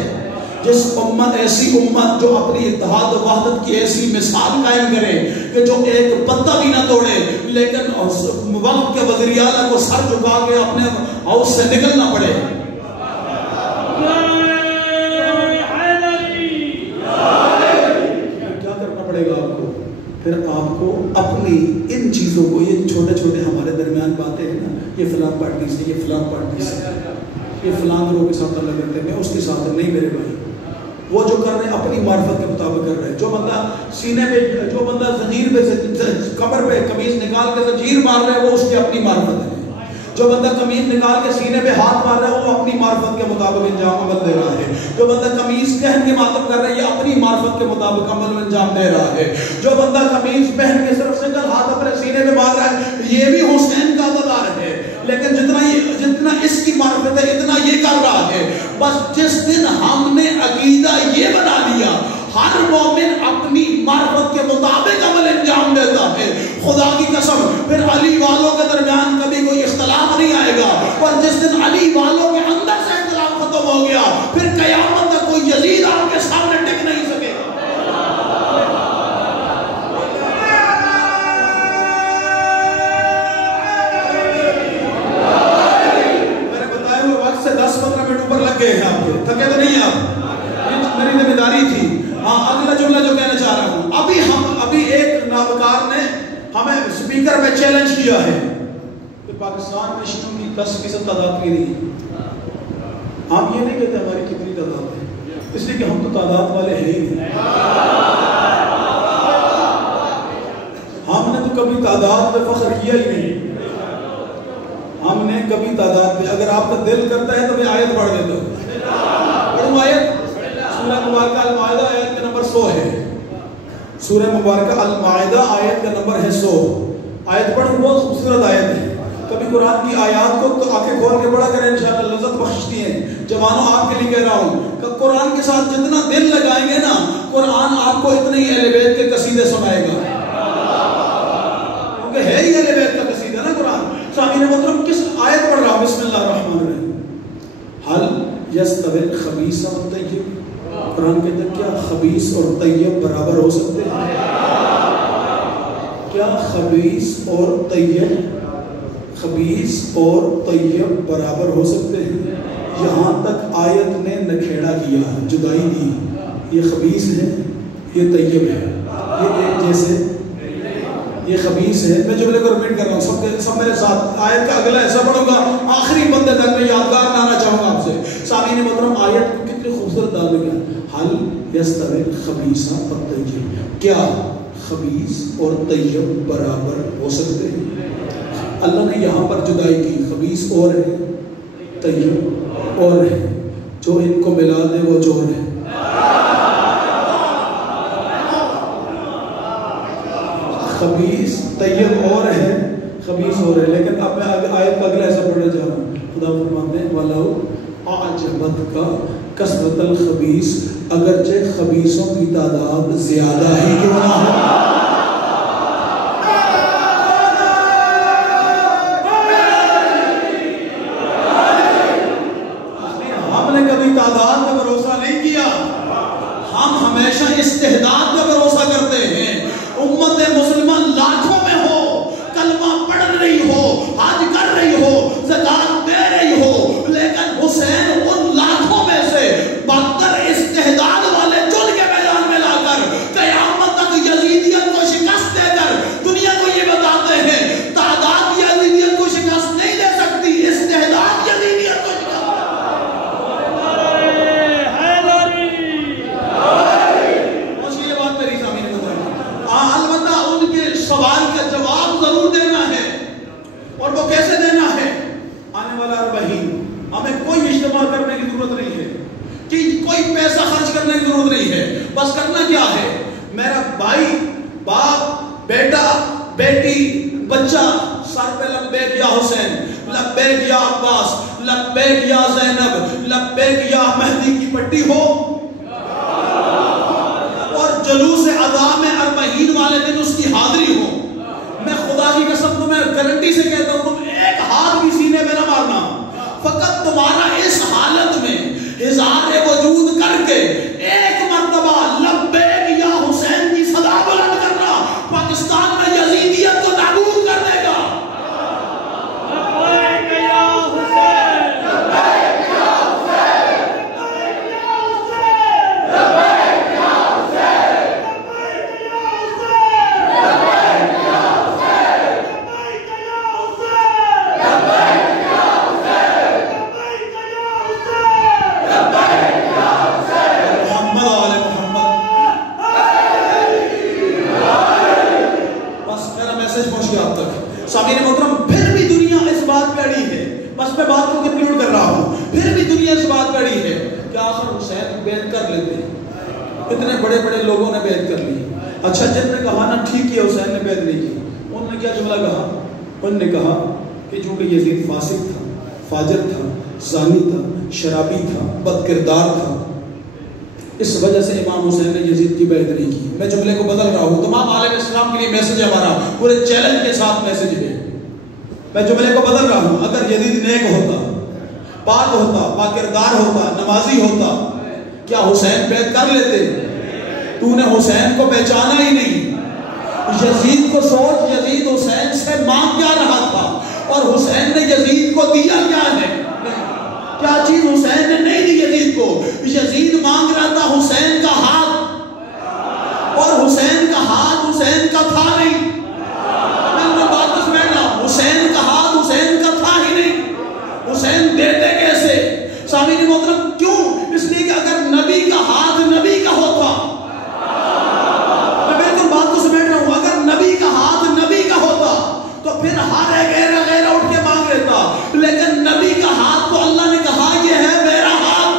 جس امت ایسی امت جو اپنی اتحاد و وحدت کی ایسی مثال قائم کرے کہ جو ایک پتہ بھی نہ توڑے لیکن وقت کے وزیر اعلیٰ کو سر جھکا کے اپنے ہاؤس سے نکلنا پڑے۔ کیا کرنا پڑے گا آپ کو؟ پھر آپ کو اپنی ان چیزوں کو، یہ چھوٹے چھوٹے ہمارے درمیان باتیں ہیں نا، یہ فلاں پارٹی سے، یہ فلاں پارٹی سے، یہ فلاں گروہ کے ساتھ اللہ کرتے ہیں، میں اس کے ساتھ نہیں میرے بھائی، وہ جو کر رہے ہیں اپنی معرفت کے مطابق کر رہے ہیں۔ جو بندہ سینے پہ، جو بندہ زنجیر پہ، کمر پہ قمیض نکال کے زنجیر مار رہا ہے وہ اس کی اپنی معرفت ہے، جو بندہ قمیض نکال کے سینے پہ ہاتھ مار رہا ہے وہ اپنی معرفت کے مطابق انجام عمل دے رہا ہے، جو بندہ قمیض پہن کے ماتم کر رہا ہے یہ اپنی معرفت کے مطابق عمل انجام دے رہا ہے، جو بندہ قمیض پہن کے صرف سنگل ہاتھ اپنے سینے پہ مار رہا ہے یہ بھی حسین کا عزادار ہے، لیکن جتنا اس کی معرفت ہے اتنا یہ کر رہا ہے۔ بس جس دن ہم نے عقیدہ یہ بنا لیا ہر مومن اپنی معرفت کے مطابق عمل انجام دیتا ہے، خدا کی قسم پھر علی والوں کے درمیان کبھی کوئی اختلاف نہیں آئے گا، اور جس دن علی والوں کے اندر سے اختلاف ختم ہو گیا پھر قیامت تک کوئی یزید آپ کے سامنے ٹک نہیں سکے گا۔ میرے بتائے ہوئے وقت سے 10-15 منٹ اوپر لگ گئے ہیں آپ کے، تھکے تو نہیں آپ؟ میری ذمہ داری تھی۔ ہاں اگلا جملہ جو کہنا چاہ رہا ہوں، ابھی ایک نابکار نے ہمیں سپیکر پہ چیلنج کیا ہے کہ پاکستان میں شیعوں کی 10% تعداد کی نہیں ہے۔ ہم یہ نہیں کہتے ہماری کتنی تعداد ہے، اس لیے کہ ہم تو تعداد والے ہیں ہی نہیں۔ ہم نے تو کبھی تعداد پہ فخر کیا ہی نہیں، ہم نے کبھی تعداد پہ، اگر آپ کا دل کرتا ہے تو میں آیت پڑھ دیتا ہوں۔ پڑھوں آیت؟ سورہ مبارکہ المائدہ آیت کا نمبر 100 ہے۔ سورہ مبارکہ المائدہ آیت کا نمبر ہے 100۔ آیت پڑھوں، بہت خوبصورت آیت ہے۔ کبھی قرآن کی آیات کو تو آنکھیں کھول کے پڑھا کریں، انشاءاللہ لذت بخشتی ہیں۔ جوانوں آپ کے لیے کہہ رہا ہوں کہ قرآن کے ساتھ جتنا دل لگائیں گے نا، قرآن آپ کو اتنے ہی اہل بیت کے قصیدے سنائے گا، کیونکہ ہے ہی اہل بیت کا قصیدہ نا قرآن۔ سامعین محترم، کس آیت پڑھ رہا ہوں؟ بسم اللہ الرحمن الرحیم۔ هل يستوي الخبيث والطيب؟ قرآن کہتے ہیں کیا خبیث اور طیب برابر ہو سکتے ہیں؟ کیا خبیث اور طیب برابر ہو سکتے ہیں؟ یہاں تک آیت نے نکھیڑا کیا، جدائی دی، یہ خبیث ہے، یہ طیب ہے، یہ ایک جیسے، یہ خبیث ہے۔ میں جملے کو ریپیٹ کر رہا ہوں، سب میرے ساتھ۔ آیت کا اگلا ایسا پڑھوں گا، آخری بندے تک میں یادگار لانا چاہوں گا آپ سے۔ سامعین محترم، آیت کو کتنی خوبصورت ڈال دیا۔ حل یستوی الخبیث والطیب، کیا خبیث اور طیب برابر ہو سکتے ہیں؟ اللہ نے یہاں پر جدائی کی، خبیث اور ہے، طیب اور ہے، جو ان کو ملا دے وہ چور ہے۔ خبیث طیب اور ہے، خبیث اور ہے۔ لیکن اب میں آیت کا اگلا ایسا پڑھنے جا رہا ہوں۔ خدا فرماتے ہیں وَلَوْ أَعْجَبَتْكَ كَثْرَةُ الْخَبِيثِ، اگرچہ خبیثوں کی تعداد زیادہ ہی کیوں نہ ہو۔ ہم نے کبھی تعداد کا بھروسہ نہیں کیا، ہم ہمیشہ استعداد کا بھروسہ کرتے ہیں۔ امت مسلمہ لاکھوں میں ہو، کلمہ پڑھ رہی ہو، حج کر رہی ہو، زکات دے رہی ہو، لیکن حسین ان لاکھوں میں سے 72 استعداد والے چن کے میدان میں لا کر قیامت تک یزیدیت کو شکست دے کر دنیا کو یہ بتاتے ہیں تعداد یزیدیت کو شکست نہیں دے سکتی، استعداد یزیدیت کو شکست۔ البتہ ان کے سوال کا جواب ضرور دینا ہے، اور وہ کیسے دینا ہے؟ آنے والا اربعین، ہمیں کوئی اجتماع کرنے کی ضرورت نہیں ہے، کہ کوئی پیسہ خرچ کرنے کی ضرورت نہیں ہے۔ بس کرنا کیا ہے؟ میرا بھائی، باپ، بیٹا، بیٹی، بچہ سر پہ لبیک یا حسین، لبیک یا عباس، لبیک یا زینب، لبیک یا مہدی کی پٹی ہو، اور جلوس ادا میں اربعین والے دن اس کی حاضری ہو۔ میں خدا کی قسم تمہیں گارنٹی سے کہتا ہوں، تم ایک ہاتھ بھی سینے میں نہ مارنا، فقط تمہارا اس حالت میں اظہار وجود کر کے ایک مرتبہ لبیک یا حسین کی صدا بلند کرنا پاکستان میں یزیدیت کو نابود کر دے گا۔ لبیک یا حسین، لبیک یا حسین، لبیک یا حسین، لبیک یا حسین، لبیک یا حسین، لبیک یا حسین، لبیک یا حسین، لبیک یا حسین، لبیک یا حسین، لبیک یا حسین، محمد آل محمد۔ بس میرا میسج پہنچ گیا آپ تک۔ سامعین محترم، پھر بھی دنیا اس بات پہ اڑی ہے، بس میں بات کو کنکلوڈ کر رہا ہوں، پھر بھی دنیا اس بات پہ اڑی ہے کہ آخر حسین بیعت کر لیتے ہیں۔ اتنے بڑے بڑے لوگوں نے بیعت کر لی، اچھا جن نے کہا نا ٹھیک کیا حسین نے بیعت نہیں کی، انہوں نے کیا جملہ کہا؟ انہوں نے کہا کہ چونکہ یزید فاسق تھا، فاجر تھا، زانی تھا، شرابی تھا، بد کردار تھا، اس وجہ سے امام حسین نے یزید کی بیعت نہیں کی. میں جملے کو بدل رہا ہوں. تمام عالم اسلام کے لیے میسج ہے ہمارا, پورے چیلنج کے ساتھ میسج ہے. میں جملے کو بدل رہا ہوں. اگر یزید نیک ہوتا, پاک ہوتا, پاکردار ہوتا, نمازی ہوتا, کیا حسین بیعت کر لیتے؟ تو نے حسین کو پہچانا ہی نہیں. یزید کو سوچ, یزید حسین سے مانگ کیا رہا تھا اور حسین نے یزید کو دیا کیا ہے؟ کیا چیز حسین نے نہیں دی یزید کو؟ یزید مانگ رہا تھا حسین کا ہاتھ, اور حسین کا ہاتھ حسین کا تھا نہیں. میں بات کو سمجھنا, حسین کا ہاتھ حسین کا تھا ہی نہیں. حسین دیتے کیسے؟ سامعین محترم, کیوں؟ اس لیے کہ اگر نبی کا ہاتھ نبی کا ہوتا, میں بالکل بات کو سمجھ رہا ہوں, اگر نبی کا ہاتھ نبی کا ہوتا تو پھر ہر غیرہ اٹھ کے مانگ لیتا. لیکن نبی کا ہاتھ کو اللہ نے کہا یہ ہے میرا ہاتھ.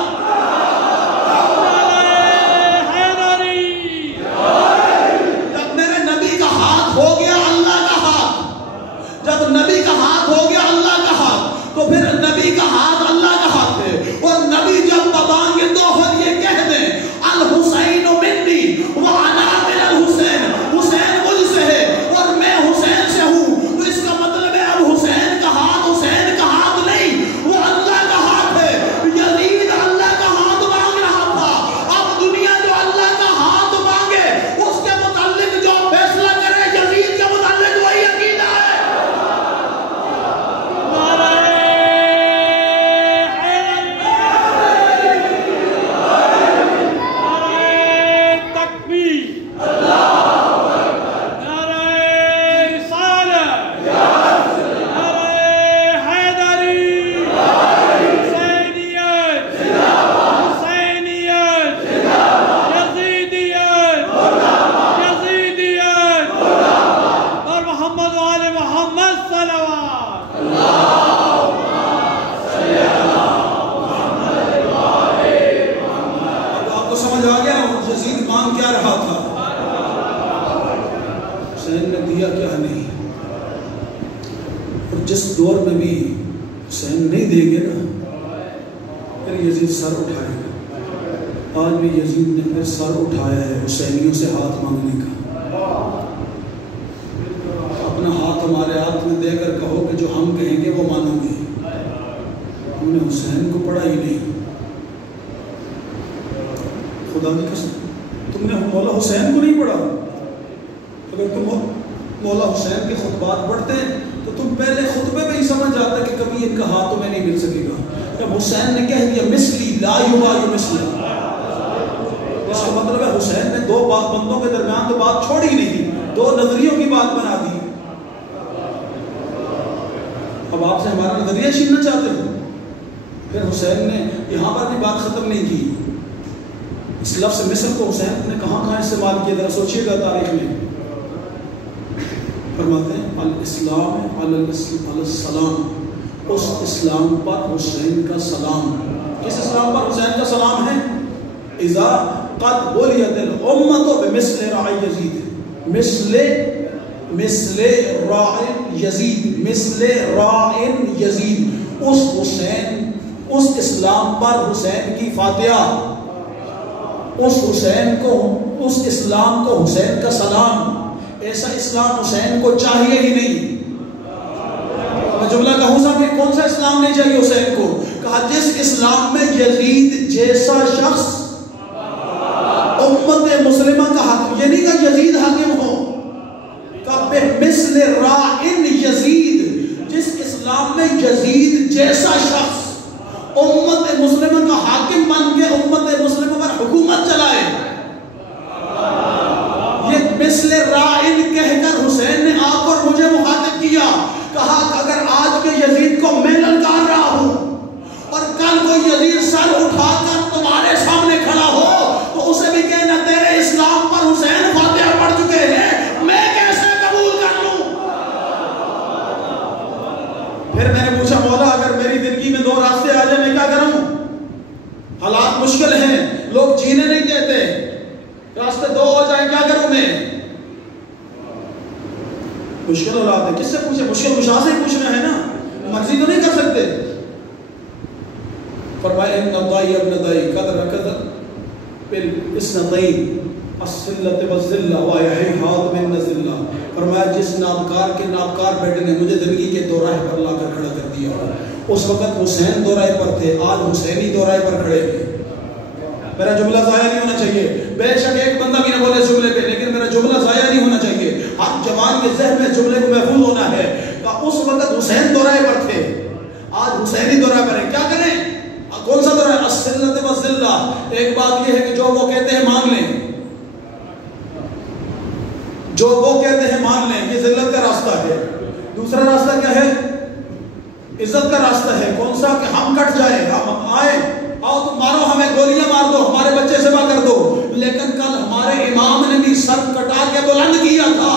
جب میرے نبی کا ہاتھ ہو گیا اللہ کا ہاتھ, جب نبی کا ہاتھ ہو گیا اللہ کا ہاتھ, تو پھر نبی کا ہاتھ اللہ کا ہاتھ ہے. اور نبی جب بتائیں گے تو پھر یہ کہہ دیں الحسین منی وانا من الحسین, حسین مجھ سے ہے اور میں حسین سے ہوں. تو اس کا مطلب ہے اب حسین کا ہاتھ حسین کا ہاتھ نہیں, وہ اللہ کا ہاتھ ہے. یزید اللہ کا ہاتھ مانگ رہا تھا. اب دنیا جو اللہ کا ہاتھ مانگے اس کے متعلق جو فیصلہ کرے یزید کے متعلق وہی عقیدہ ہے. جس دور میں بھی حسین نہیں دیں گے نا, پھر یزید سر اٹھائے گا. آج بھی یزید نے پھر سر اٹھایا ہے حسینیوں سے ہاتھ مانگنے کا. اپنا ہاتھ ہمارے ہاتھ میں دے کر کہو کہ جو ہم کہیں گے وہ مانو گے. ہم نے حسین کو پڑھا ہی نہیں. خدا کی قسم, تم نے مولا حسین کو نہیں پڑھا. اگر تم مولا حسین کے خطبات پڑھتے تو تم پہلے خطبے میں ہی سمجھ جاتا کہ کبھی ان کا ہاتھ تمہیں نہیں مل سکے گا. جب حسین نے کہہ دیا مثلی لا یبائی مثلی, اس کا مطلب ہے حسین نے دو بندوں کے درمیان تو بات چھوڑی نہیں, دو نظریوں کی بات بنا دی. اب آپ سے ہمارا نظریہ چھیننا چاہتے ہو. پھر حسین نے یہاں پر بھی بات ختم نہیں کی. اس لفظ مصر کو حسین نے کہاں کہاں استعمال کیا, ذرا سوچیے گا تاریخ میں. فرماتے ہیں الاسلام علی السلام, اس اسلام پر حسین کا سلام. کس اسلام پر حسین کا سلام ہے؟ اذا قد بلیت الامت بمثل راعی یزید, مثل راعی یزید, مثل راعی یزید. اس حسین, اس اسلام پر حسین کی فاتحہ, اس حسین کو, اس اسلام کو حسین کا سلام. ایسا اسلام حسین کو چاہیے ہی نہیں. میں جملہ کہوں صاحب کہ کون سا اسلام نہیں چاہیے حسین کو؟ کہا جس اسلام میں یزید جیسا شخص امت مسلمہ کا حاکم, یہ نہیں کہ یزید حاکم ہو, کہا مثل راعن یزید, جس اسلام میں یزید جیسا شخص امت مسلمہ کا حاکم بن کے امت مسلمہ پر حکومت چلائے. یہ مثل رائن کہہ کر حسین نے آپ اور مجھے مخاطب کیا. کہا کہ اگر آج کے یزید کو میں للکار رہا ہوں اور کل کو یزید سر اٹھا کر تمہارے سامنے کھڑا ہو تو اسے بھی کہنا تیرے اسلام پر حسین فاتحہ پڑھ چکے ہیں, میں کیسے قبول کر لوں؟ پھر میں نے پوچھا مولا اگر میری زندگی میں دو راستے آ جائیں میں کیا کروں؟ حالات مشکل ہیں, لوگ جینے نہیں دیتے, راستے دو ہو جائیں کیا کروں میں؟ مشکل اولاد ہے, کس سے پوچھے؟ مشکل مشاہ سے پوچھنا ہے نا, مرضی تو نہیں کر سکتے. فرمایا ان دائی ابن دائی قد رکض بالاسنتین السلۃ والذلہ ویحیحات من نزلہ. فرمایا جس نابکار کے نابکار بیٹے نے مجھے زندگی کے دوراہے پر لا کر کھڑا کر دیا. اس وقت حسین دوراہے پر تھے، آج حسینی دوراہے پر کھڑے ہیں. میرا جملہ ضائع نہیں ہونا چاہیے. بے شک ایک بندہ بھی نہ بولے اس جملے پہ، لیکن میرا جملہ ضائع نہیں ہونا چاہیے. ہر جوان کے ذہن میں جملے کو محفوظ ہونا ہے. اس وقت حسین دوراہے پر تھے، آج حسینی دوراہے پر ہیں. کیا کریں؟ کون سا دورہ ہے؟ السلۃ والذلہ. ایک بات یہ ہے کہ جو وہ کہتے ہیں مان لیں، جو وہ کہتے ہیں مان لیں. یہ ذلت کا راستہ ہے. دوسرا راستہ کیا ہے؟ عزت کا راستہ ہے. کون سا؟ کہ ہم کٹ جائیں، ہم آئے، آؤ تم مارو ہمیں، گولیاں مار دو، ہمارے بچے ذبح کر دو. لیکن کل ہمارے امام نے بھی سر کٹا کے بلند کیا تھا،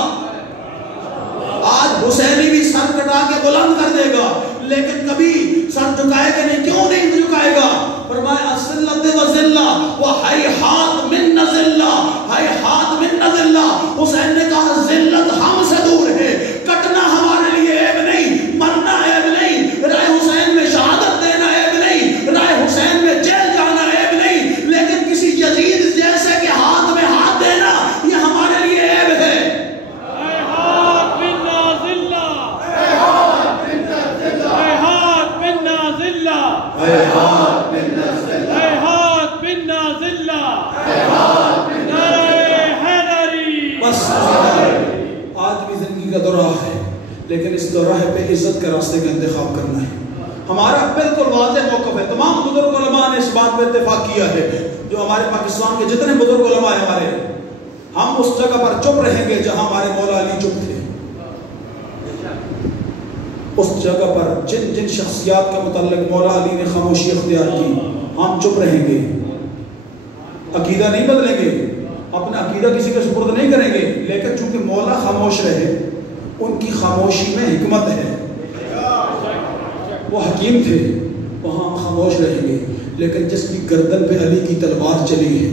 آج حسینی بھی سر کٹا کے بلند کر دے گا. لیکن کبھی سر جھکائے گا نہیں. کیوں نہیں جھکائے گا؟ فرمایا السلۃ والذلہ وہیحات من نزلہ، ہیحات من نزلہ. حسین نے کہا ذلت ہم سے دور ہے، کٹنا ہمارے لیے عیب نہیں، مرنا عیب نہیں، رائے حسین میں شہادت دینا عیب نہیں، رائے حسین میں جیل جانا عیب نہیں، لیکن کسی یزید جیسے کے ہاتھ میں ہاتھ دینا یہ ہمارے لیے عیب ہے. ہیحات من نازلہ، ہیحات من نازلہ، ہیحات من نازلہ، ہیحات من نازلہ، ہیحات من نازلہ، ہیحات من نازلہ. حیدری. بس آج بھی زندگی کا دورہ ہے، لیکن اس دورہ پہ عزت کے راستے کا انتخاب کرنا ہے. ہمارا بالکل واضح موقف ہے. تمام بزرگ علماء نے اس بات پہ اتفاق کیا ہے، جو ہمارے پاکستان کے جتنے بزرگ علماء ہیں ہمارے، ہم اس جگہ پر چپ رہیں گے جہاں ہمارے مولا علی چپ تھے. اس جگہ پر جن جن شخصیات کے متعلق مولا علی نے خاموشی اختیار کی، ہم چپ رہیں گے. عقیدہ نہیں بدلیں گے، اپنا عقیدہ کسی کے سپرد نہیں کریں گے، لیکن چونکہ مولا خاموش رہے، ان کی خاموشی میں حکمت ہے. وہ حکیم تھے، وہاں ہم خاموش رہیں گے. لیکن جس کی گردن پہ علی کی تلوار چلی ہے،